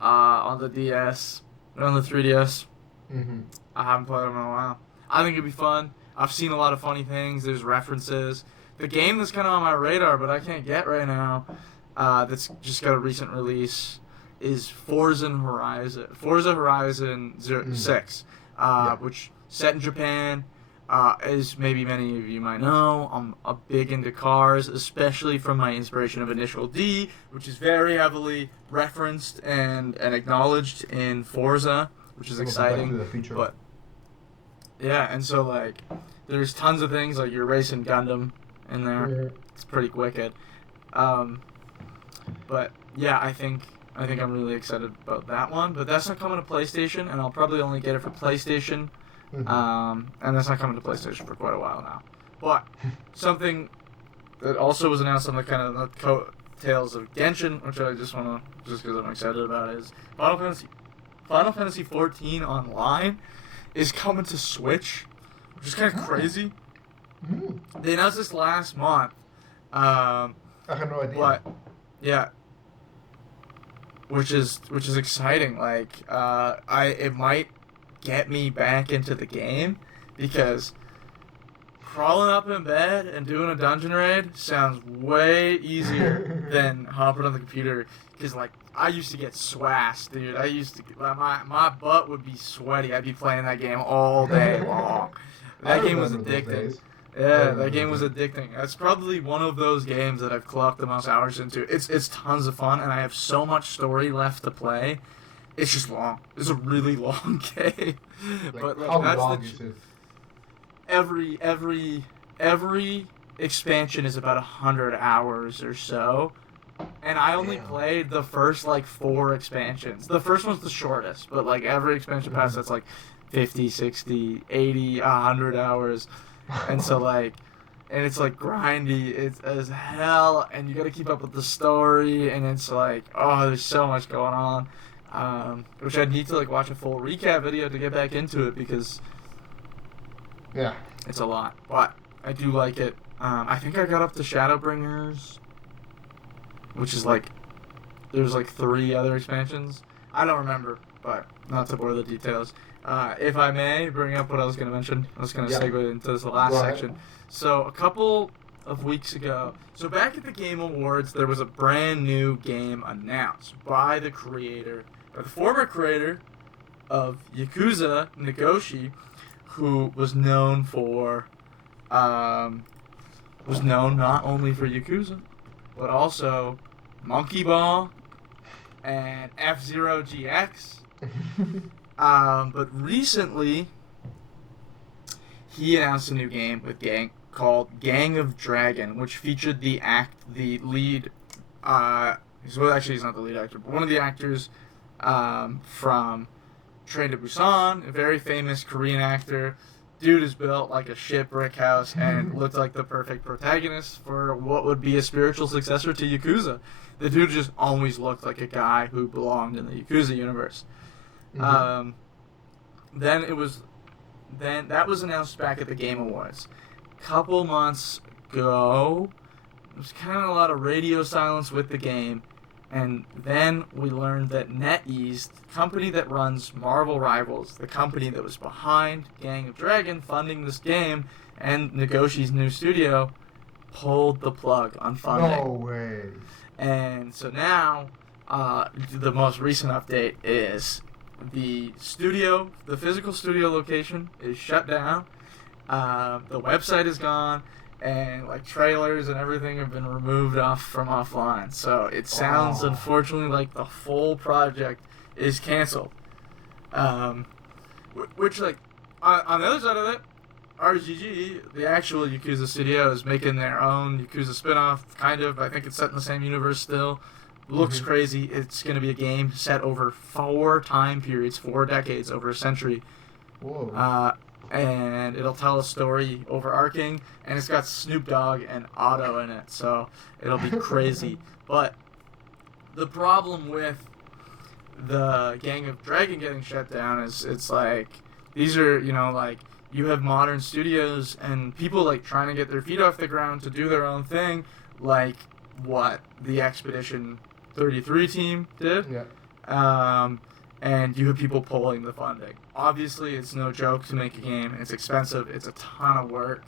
on the DS, on the 3DS. Mm-hmm. I haven't played them in a while. I think it'd be fun. I've seen a lot of funny things. There's references. The game that's kind of on my radar, but I can't get right now, that's just got a recent release, is Forza Horizon 6, which set in Japan. As maybe many of you might know, I'm big into cars, especially from my inspiration of Initial D, which is very heavily referenced and acknowledged in Forza, which is exciting. But yeah, and so there's tons of things like you're racing Gundam in there. Yeah. It's pretty wicked. But yeah, I think I'm really excited about that one. But that's not coming to PlayStation, and I'll probably only get it for PlayStation. And that's not coming to PlayStation for quite a while now. But something that also was announced on the kind of the coattails of Genshin, which I just because I'm excited about, is Final Fantasy 14 Online is coming to Switch, which is kind of crazy. They announced this last month. I have no idea. But yeah, which is exciting. It might get me back into the game, because crawling up in bed and doing a dungeon raid sounds way easier than hopping on the computer. Because I used to get swassed, dude. My butt would be sweaty. I'd be playing that game all day long. That game was addicting. Yeah, that game was addicting. That's probably one of those games that I've clocked the most hours into. It's tons of fun, and I have so much story left to play. It's just long. It's a really long game. But how long is it? Every expansion is about 100 hours or so. And I only played the first 4 expansions. The first one's the shortest, but every expansion past that's 50, 60, 80, 100 hours. And so and it's grindy. It's as hell, and you got to keep up with the story, and it's there's so much going on. Which I'd need to watch a full recap video to get back into it, because it's a lot. But I do like it. I think I got up to Shadowbringers, which is there's 3 other expansions. I don't remember, but not to bore the details. If I may bring up what I was going to mention, I was going to segue into this last section. So a couple of weeks ago, so back at the Game Awards, there was a brand new game announced by the former creator of Yakuza, Nagoshi, who was known not only for Yakuza, but also Monkey Ball and F-Zero GX. But recently, he announced a new game with Gang called Gang of Dragon, which featured the lead. He's not the lead actor, but one of the actors from Train to Busan, a very famous Korean actor. Dude is built like a shipwreck house and looked like the perfect protagonist for what would be a spiritual successor to Yakuza. The dude just always looked like a guy who belonged in the Yakuza universe. Mm-hmm. Then that was announced back at the Game Awards. Couple months ago, there was kind of a lot of radio silence with the game, and then we learned that NetEase, the company that runs Marvel Rivals, the company that was behind Gang of Dragon funding this game, and Negoshi's new studio, pulled the plug on funding. No way. And so now, the most recent update is the physical studio location is shut down. The website is gone. And like trailers and everything have been removed from offline. So it sounds unfortunately like the full project is canceled. Which like on the other side of it, RGG, the actual Yakuza studio, is making their own Yakuza spin-off, kind of. I think it's set in the same universe still. Looks crazy. It's going to be a game set over 4 time periods, 4 decades, over a century. Whoa. And it'll tell a story overarching, and it's got Snoop Dogg and Otto in it, so it'll be crazy. But the problem with the Gang of Dragon getting shut down is it's like, these are, like, you have modern studios and people like trying to get their feet off the ground to do their own thing, like what the Expedition 33 team did. Yeah. And you have people pulling the funding. Obviously, it's no joke to make a game. It's expensive. It's a ton of work.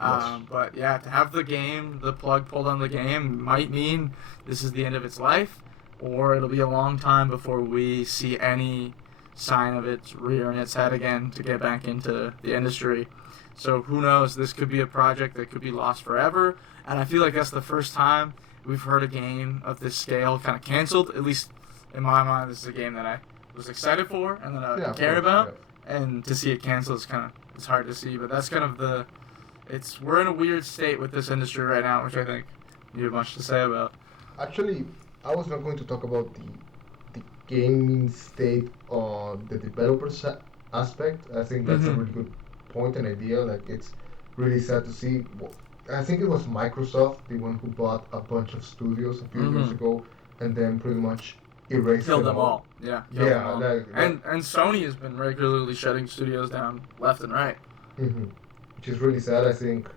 But yeah, to have the plug pulled on the game might mean this is the end of its life, or it'll be a long time before we see any sign of it rearing its head again to get back into the industry. So who knows? This could be a project that could be lost forever. And I feel like that's the first time we've heard a game of this scale kind of canceled. At least in my mind, this is a game that I was excited for and that I cared about, and to see it cancel is it's hard to see. But that's kind of we're in a weird state with this industry right now, which I think you have much to say about. Actually, I was not going to talk about the gaming state on the developer aspect. I think that's a really good point and idea. Like, it's really sad to see. I think it was Microsoft, the one who bought a bunch of studios a few years ago, and then pretty much Killed them all. Yeah. Them all. And Sony has been regularly shutting studios down left and right. Which is really sad. I think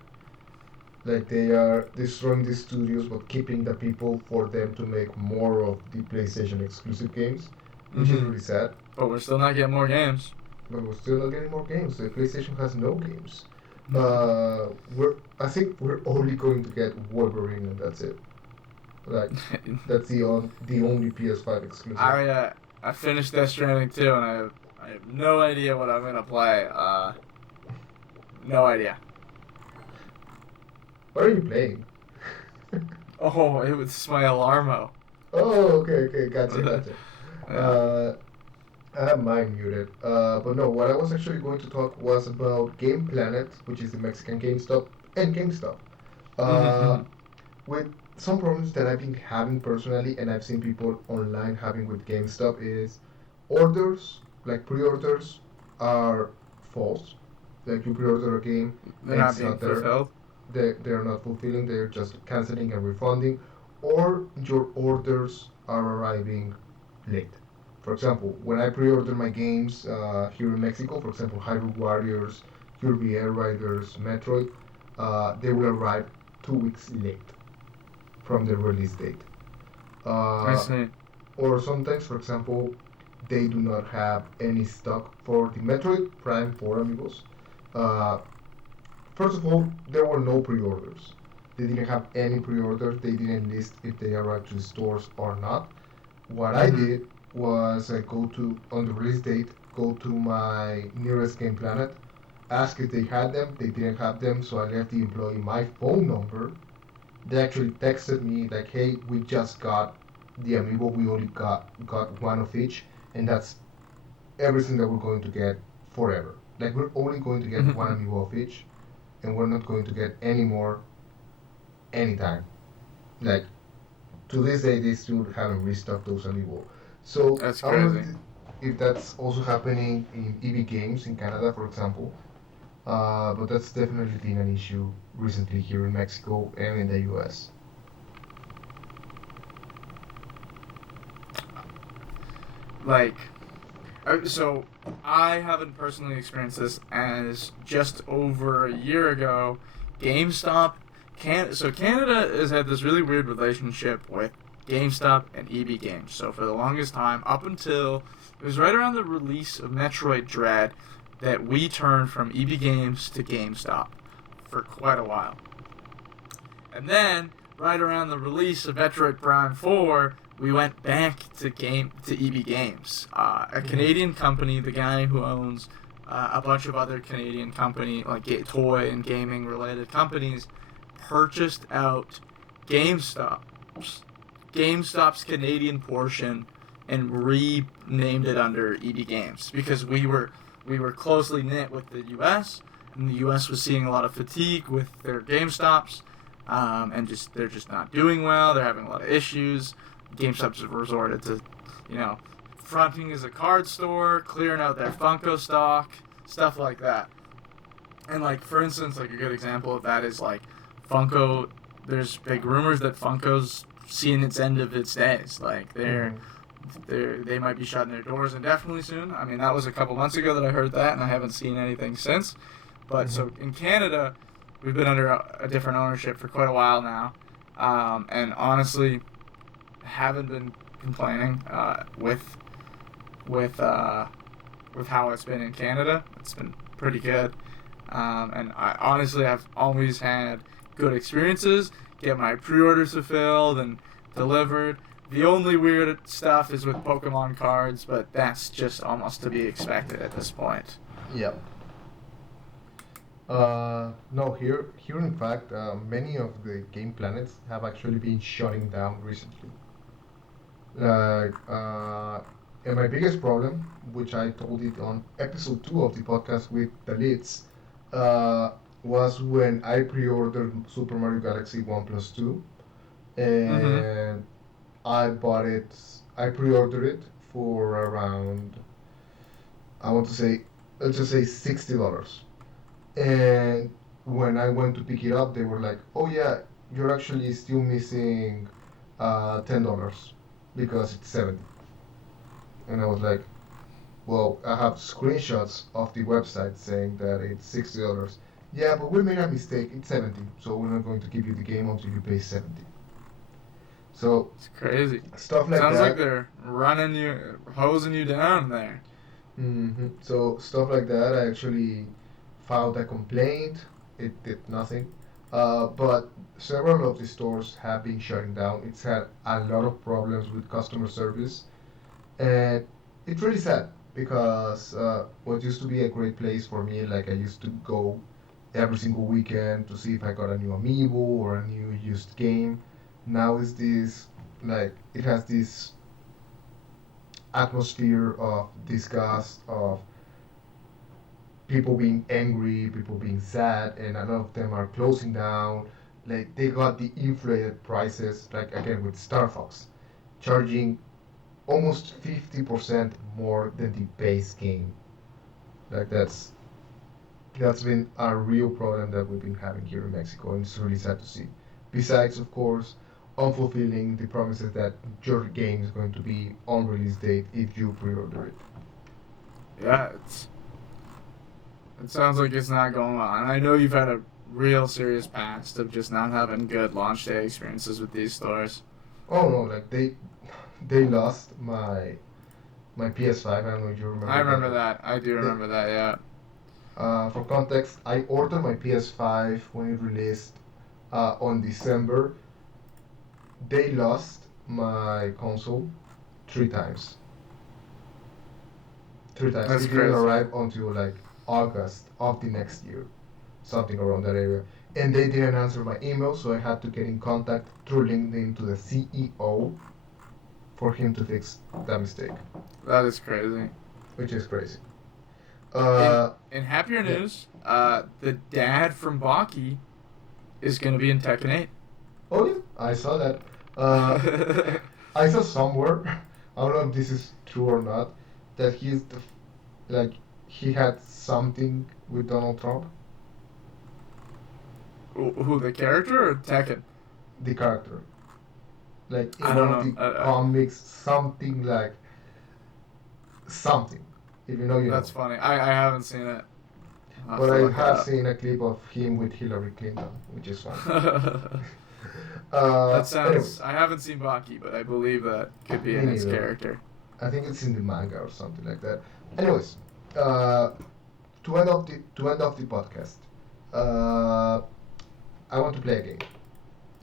like they are destroying these studios but keeping the people for them to make more of the PlayStation exclusive games, which is really sad. But we're still not getting more games. The PlayStation has no games. I think we're only going to get Wolverine, and that's it. Like, that's the only PS5 exclusive. I finished Death Stranding 2, and I have no idea what I'm gonna play. No idea. What are you playing? Oh, it was my Alarmo. Oh, okay, gotcha. I have mine muted. But no, what I was actually going to talk was about GamePlanet, which is the Mexican GameStop, and GameStop. With some problems that I've been having personally, and I've seen people online having with GameStop, is orders, like pre-orders, are false. Like, you pre-order a game, they're not being fulfilled. They're not fulfilling, they're just canceling and refunding, or your orders are arriving late. For example, when I pre-order my games here in Mexico, for example, Hyrule Warriors, Kirby Air Riders, Metroid, they will arrive 2 weeks late from the release date. I see. Or sometimes, for example, they do not have any stock for the Metroid Prime 4 Amiibos. First of all, there were no pre-orders. They didn't have any pre-orders. They didn't list if they arrived to the stores or not. What I did was I on the release date, go to my nearest GamePlanet, ask if they had them. They didn't have them, so I left the employee my phone number. They actually texted me like, hey, we just got the Amiibo. We only got one of each, and that's everything that we're going to get forever. Like, we're only going to get one amiibo of each, and we're not going to get any more anytime. Like, to this day, they still haven't restocked those amiibo. So That's I don't know crazy. if that's also happening in EB Games in Canada, for example. But that's definitely been an issue recently here in Mexico and in the US. Like, so I haven't personally experienced this, as just over a year ago, GameStop so Canada has had this really weird relationship with GameStop and EB Games. So for the longest time, up until it was right around the release of Metroid Dread, that we turned from EB Games to GameStop for quite a while. And then, right around the release of Metroid Prime 4, we went back to EB Games, a Canadian company. The guy who owns a bunch of other Canadian company, like toy and gaming related companies, purchased out GameStop's Canadian portion and renamed it under EB Games, because we were closely knit with the U.S. and the U.S. was seeing a lot of fatigue with their GameStops, and they're just not doing well. They're having a lot of issues. GameStop's have resorted to, fronting as a card store, clearing out their Funko stock, stuff like that. And, like, for instance, like, a good example of that is, like, Funko. There's big rumors that Funko's seeing its end of its days. Like, they might be shutting their doors indefinitely soon. I mean, that was a couple months ago that I heard that, and I haven't seen anything since. But so in Canada, we've been under a different ownership for quite a while now, and honestly, haven't been complaining with how it's been in Canada. It's been pretty good, and I honestly have always had good experiences. Get my pre-orders fulfilled and delivered. The only weird stuff is with Pokemon cards, but that's just almost to be expected at this point. Yep. No, here in fact, many of the game planets have actually been shutting down recently. Like, and my biggest problem, which I told it on episode 2 of the podcast with the leads, was when I pre-ordered Super Mario Galaxy 1 plus 2, and I pre-ordered it for around, let's just say $60. And when I went to pick it up, they were like, "Oh yeah, you're actually still missing $10 because it's 70." And I was like, "Well, I have screenshots of the website saying that it's $60. Yeah, but we made a mistake. It's 70, so we're not going to give you the game until you pay 70." So It's crazy. stuff like Sounds that. like they're hosing you down there. So stuff like that, I actually filed a complaint. It did nothing. But several of the stores have been shutting down. It's had a lot of problems with customer service, and it's really sad because what used to be a great place for me, like I used to go every single weekend to see if I got a new amiibo or a new used game. Now is this, like, it has this atmosphere of disgust, of people being angry, people being sad, and a lot of them are closing down. Like, they got the inflated prices, like again with Star Fox, charging almost 50% more than the base game. Like, that's been a real problem that we've been having here in Mexico, and it's really sad to see. Besides, of course, unfulfilling the promises that your game is going to be on release date if you pre-order it. Yeah, it sounds like it's not going well. And I know you've had a real serious past of just not having good launch day experiences with these stores. Oh no, like they lost my PS5. I don't know if you remember. I remember that. I do remember that, yeah. For context, I ordered my PS5 when it released on December. They lost my console 3 times. 3 times. That's It didn't crazy. arrive until like August of the next year, something around that area. And they didn't answer my email, so I had to get in contact through LinkedIn to the CEO for him to fix that mistake, That is crazy. which is crazy. In happier news, the dad from Baky is going to be in Tekken 8. Oh yeah, I saw that. I saw somewhere, I don't know if this is true or not, that like he had something with Donald Trump, Who, the character or Tekken? the character. Like in I one don't of know. the comics, something like something. If you know, you That's know. funny. I haven't seen it. But I have seen a clip of him with Hillary Clinton, which is fun. That sounds. Anyways, I haven't seen Baky, but I believe that could be me in its neither. character. I think it's in the manga or something like that. Anyways, to end off the podcast, I want to play a game.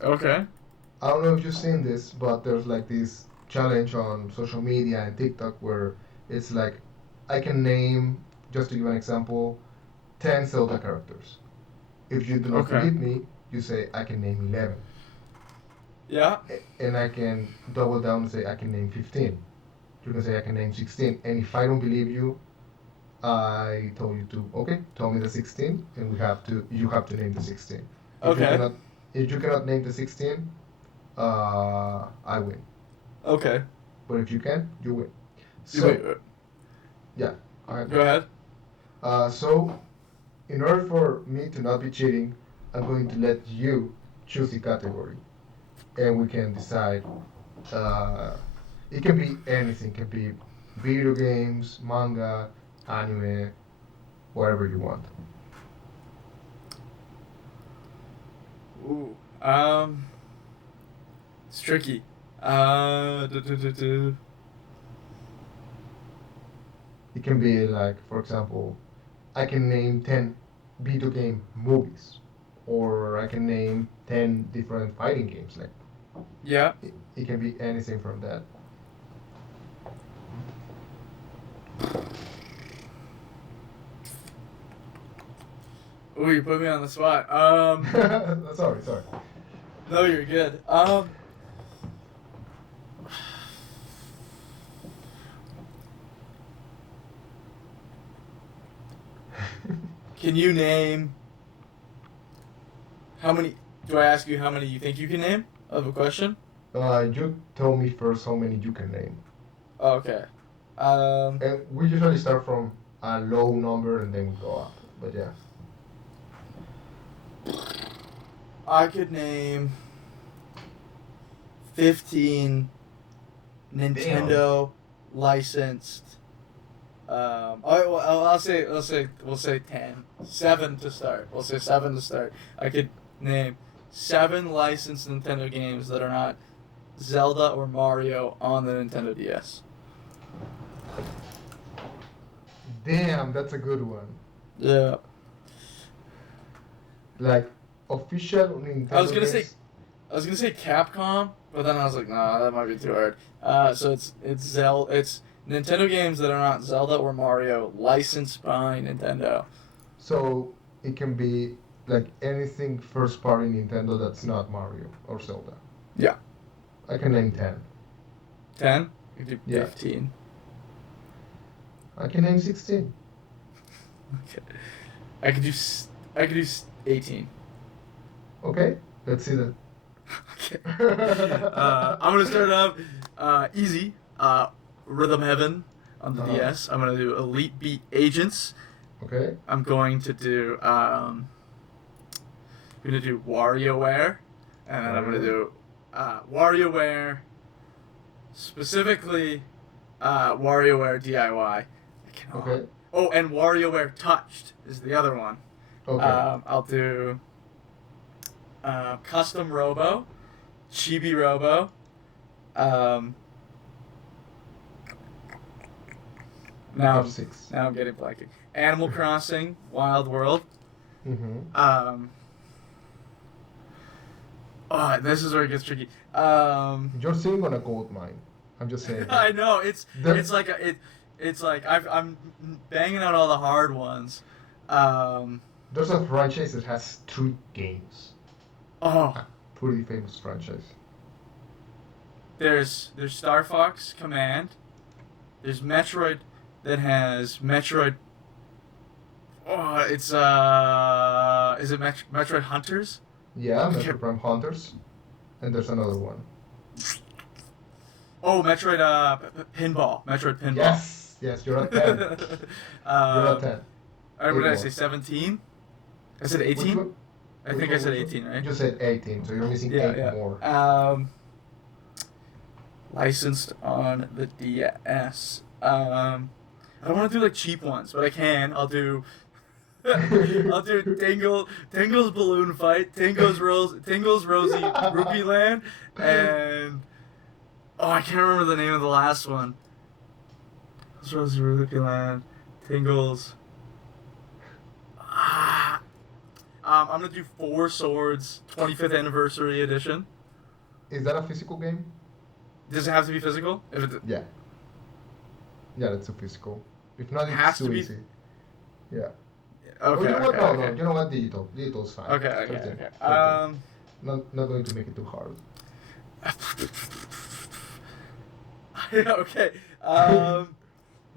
Okay. I don't know if you've seen this, but there's like this challenge on social media and TikTok where it's like I can name, just to give an example, 10 Zelda characters. If you do not Okay. believe me, you say I can name 11. Yeah. And I can double down and say I can name 15. You can say I can name 16. And if I don't believe you, I told you to, okay, tell me the 16, and you have to name the 16. Okay. If you cannot name the 16, I win. Okay. But if you can, you win. So, Wait. yeah. Go Go ahead. So, in order for me to not be cheating, I'm going to let you choose the category, and we can decide. It can be anything. It can be video games, manga, anime, whatever you want. Ooh. It's tricky. It can be like, for example, I can name 10 video game movies, or I can name 10 different fighting games. Like, Yeah. it can be anything from that. Ooh, you put me on the spot. Sorry. No, you're good. Can you name how many? Do I ask you how many you think you can name of a question? You tell me first how many you can name. Okay. And we usually start from a low number and then we go up. But yeah. I could name 15 Nintendo licensed. I'll say we'll say 10. 7 to start. We'll say 7 to start. I could name 7 licensed Nintendo games that are not Zelda or Mario on the Nintendo DS. Damn, that's a good one. Yeah. Like official Nintendo I was gonna games. say Capcom, but then I was like, nah, that might be too hard. So it's Nintendo games that are not Zelda or Mario, licensed by Nintendo. So it can be like anything first party Nintendo that's not Mario or Zelda. Yeah. I can name 10. 10? You could do Yeah. 15. I can name 16. Okay. I could do 18. Okay, let's see that. Okay. I'm gonna start it off easy. Rhythm Heaven on the DS. I'm gonna do Elite Beat Agents. Okay. I'm going to do WarioWare, and then I'm gonna do WarioWare, specifically WarioWare DIY. Okay. Oh, and WarioWare Touched is the other one. Okay. I'll do Custom Robo, Chibi Robo, now 6. I'm getting blanking. Animal Crossing, Wild World. Mm-hmm. Oh, this is where it gets tricky. You're sitting on a gold mine. I'm just saying. I know it's The- it's like I'm banging out all the hard ones. There's a franchise that has 3 games. Oh, A pretty famous franchise. there's Star Fox Command. There's Metroid that has Metroid Oh, it's is it Metroid Hunters? Yeah, Metro Prime Hunters. And there's another one. Oh, Metroid Pinball. Metroid Pinball. Yes, you're at 10. You're at 10. What did I say? 17? I said 18. I think I said 18, right? You said 18, so you're missing 8 more. Licensed on the DS. I don't want to do like cheap ones, but I can. I'll do Tingle's Balloon Fight, Tingle's Rosie Rupee Land, and I can't remember the name of the last one. Tingle's Rosie Rupee Land, Tingle's. I'm gonna do Four Swords 25th Anniversary Edition. Is that a physical game? Does it have to be physical? Yeah. Yeah, that's a physical. If not, it's has too to be... easy. Yeah. Okay. You know what? Okay. No. You know what? Digital. Digital's fine. Okay. Not going to make it too hard. Okay. Now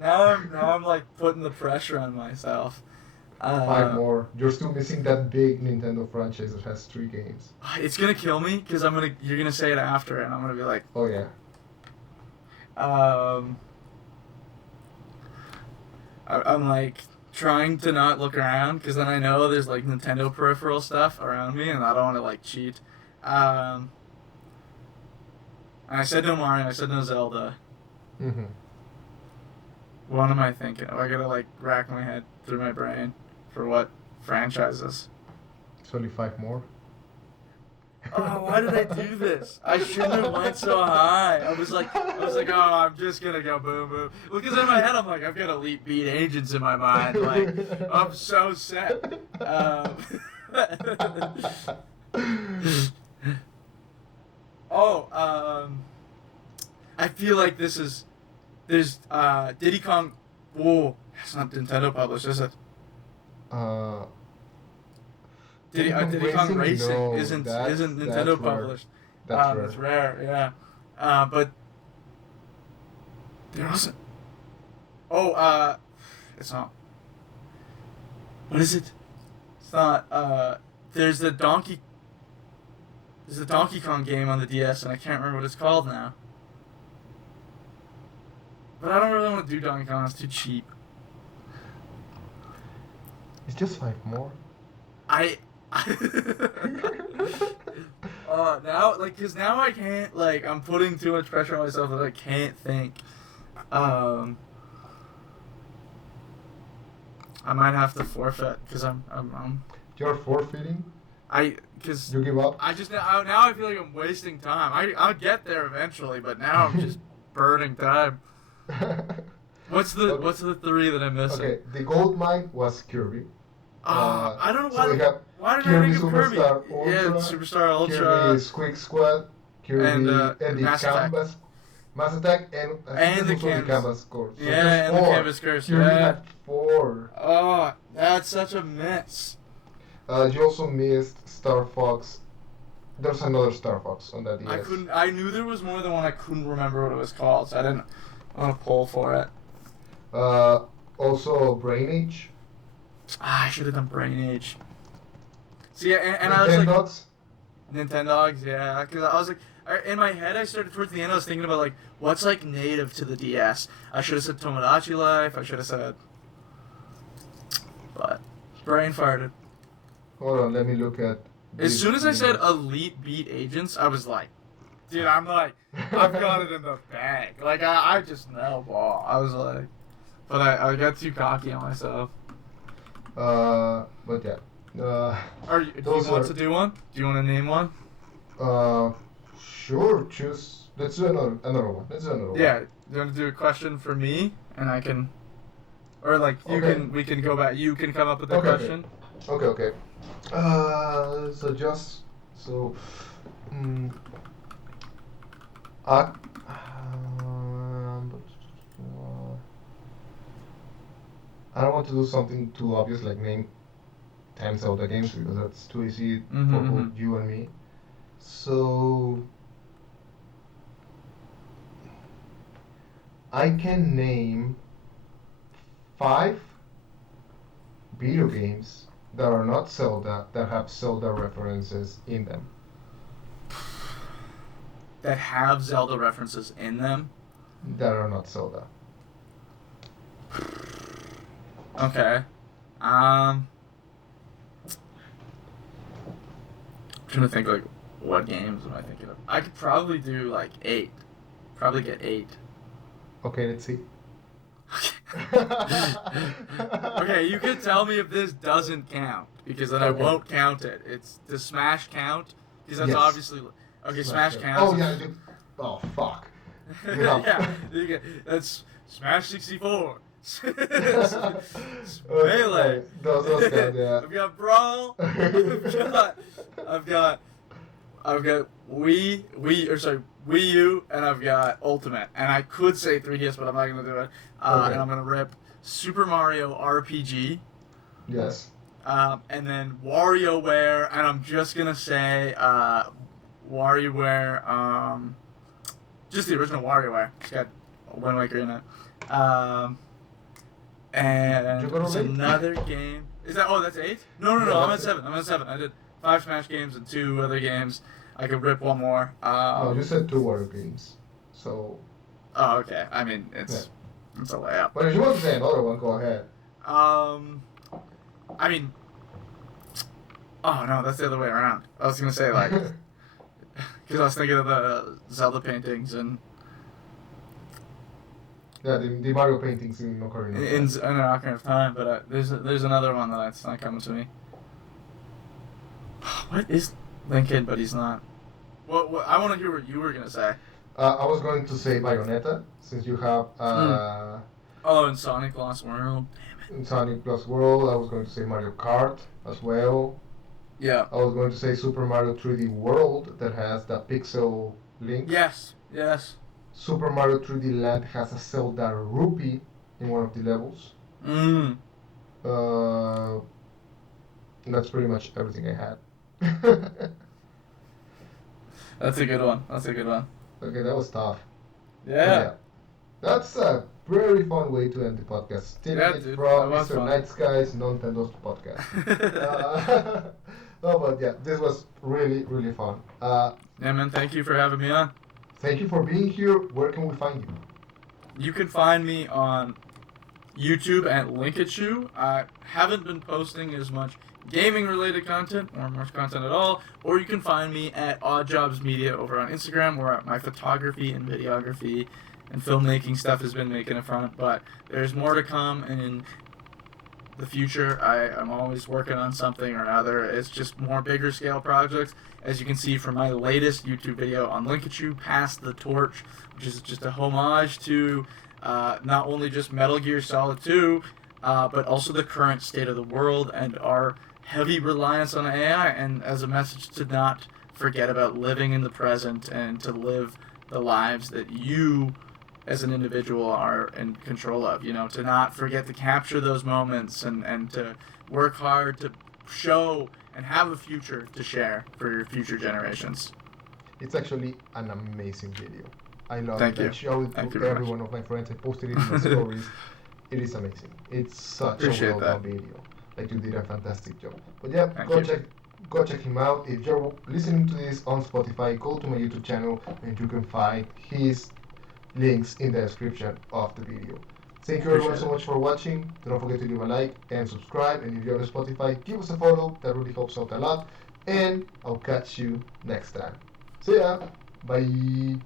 I'm like putting the pressure on myself. 5 more. You're still missing that big Nintendo franchise that has 3 games. It's gonna kill me because you're gonna say it after, and I'm gonna be like, oh yeah. I'm like trying to not look around because then I know there's like Nintendo peripheral stuff around me, and I don't want to like cheat. And I said no Mario. I said no Zelda. Mm-hmm. What am I thinking? I gotta like rack my head through my brain for what franchises. It's only 5 more. Oh, why did I do this? I shouldn't have went so high. I was like, I'm just gonna go boom boom. Because in my head, I'm like, I've got Elite Beat Agents in my mind. Like, I'm so set. I feel like there's Diddy Kong. Whoa, it's not Nintendo published, is it? Diddy Kong Racing isn't Nintendo published. That's rare, yeah. But there wasn't. It's not. What is it? It's not. There's the Donkey Kong game on the DS, and I can't remember what it's called now. But I don't really want to do Donkey Kong. It's too cheap. It's just 5 more. Cause now I can't, I'm putting too much pressure on myself that I can't think. I might have to forfeit, cause I'm You're forfeiting? Cause you give up? now I feel like I'm wasting time. I'll get there eventually, but now I'm just burning time. What's the 3 that I'm missing? Okay, the gold mine was Kirby. I don't know why did Kirby I think of Kirby? Superstar Ultra, Yeah, Superstar Ultra. Kirby Squeak Squad, Kirby and the Mass Canvas, Mass Attack, and the Canvas Course. So yeah, and 4. The Canvas Course. Kirby Yeah. had 4. Oh, that's such a mess. You also missed Star Fox. There's another Star Fox on that DS. I knew there was more than one. I couldn't remember what it was called, so I didn't want to pull for it. Also Brain Age. I should have done Brain Age. See, and I was like, Nintendogs, yeah, because I was like, in my head, I started towards the end. I was thinking about like, what's like native to the DS. I should have said Tomodachi Life. I should have said, but brain farted. Hold on, let me look at. As soon as I said Elite Beat Agents, I was like, dude, I've got it in the bag. Like I just know ball. I was like, but I got too cocky on myself. But yeah. Do you want to do one? Do you want to name one? Sure. Choose. Let's do another one. Yeah. You want to do a question for me, and I can, or like you can. We can go back. You can come up with the question. Okay. I don't want to do something too obvious like name 10 Zelda games because that's too easy for both you and me. So I can name 5 video games that are not Zelda that have Zelda references in them. That have Zelda references in them? That are not Zelda. Okay. I'm trying to think, like, what games am I thinking of? I could probably do, like, 8. Probably get 8. Okay, let's see. Okay, you can tell me if this doesn't count, because then I won't count it. Does Smash count? Because that's obviously... Okay, Smash counts. Oh, yeah. Oh, fuck. Yeah, that's Smash 64. Melee. Those count, yeah. I've got Brawl. I've got Wii U, and I've got Ultimate. And I could say 3DS, but I'm not gonna do it. And I'm gonna rip Super Mario RPG. Yes. And then WarioWare, and I'm just gonna say WarioWare. Just the original WarioWare. It's got Wind Waker in it. And there's another game. Is that? Oh, that's 8? No. I'm at 7. I did 5 Smash games and 2 other games. I could rip one more. No, you said 2 Wario games. So. Oh, okay. I mean, it's a layup. But if you want to say another one, go ahead. I mean. Oh no, that's the other way around. I was gonna say like, because I was thinking of the Zelda paintings and. Yeah, the Mario paintings in Ocarina. In Ocarina of Time, but there's another one that's not coming to me. What is Lincoln? But he's not. What I want to hear what you were gonna say. I was going to say Bayonetta, since you have. Oh, and Sonic Lost World. Damn it. In Sonic Lost World, I was going to say Mario Kart as well. Yeah. I was going to say Super Mario 3D World that has that pixel link. Yes. Super Mario 3D Land has a Zelda rupee in one of the levels. That's pretty much everything I had. That's a good one. Okay, that was tough. Yeah. That's a very fun way to end the podcast. Stealing it from Mr. Night Sky's Nintendo's podcast. But yeah, this was really, really fun. Yeah, man, thank you for having me on. Thank you for being here. Where can we find you? You can find me on YouTube at Linkachu. I haven't been posting as much gaming-related content, or much content at all, or you can find me at Odd Jobs Media over on Instagram, where my photography and videography and filmmaking stuff has been making a front, but there's more to come in the future. I'm always working on something or another. It's just more bigger scale projects. As you can see from my latest YouTube video on Linkachu, Pass the Torch, which is just a homage to not only just Metal Gear Solid 2, but also the current state of the world and our heavy reliance on AI, and as a message to not forget about living in the present and to live the lives that you as an individual are in control of, to not forget to capture those moments and to work hard to show and have a future to share for your future generations. It's actually an amazing video. I love it. I showed it to every one of my friends. I posted it in my stories. It is amazing. It's such a well-done video. Like, you did a fantastic job. But yeah, go check him out. If you're listening to this on Spotify, go to my YouTube channel and you can find his links in the description of the video. Thank you everyone so much for watching. Don't forget to leave a like and subscribe. And if you're on Spotify, give us a follow. That really helps out a lot. And I'll catch you next time. See ya. Bye.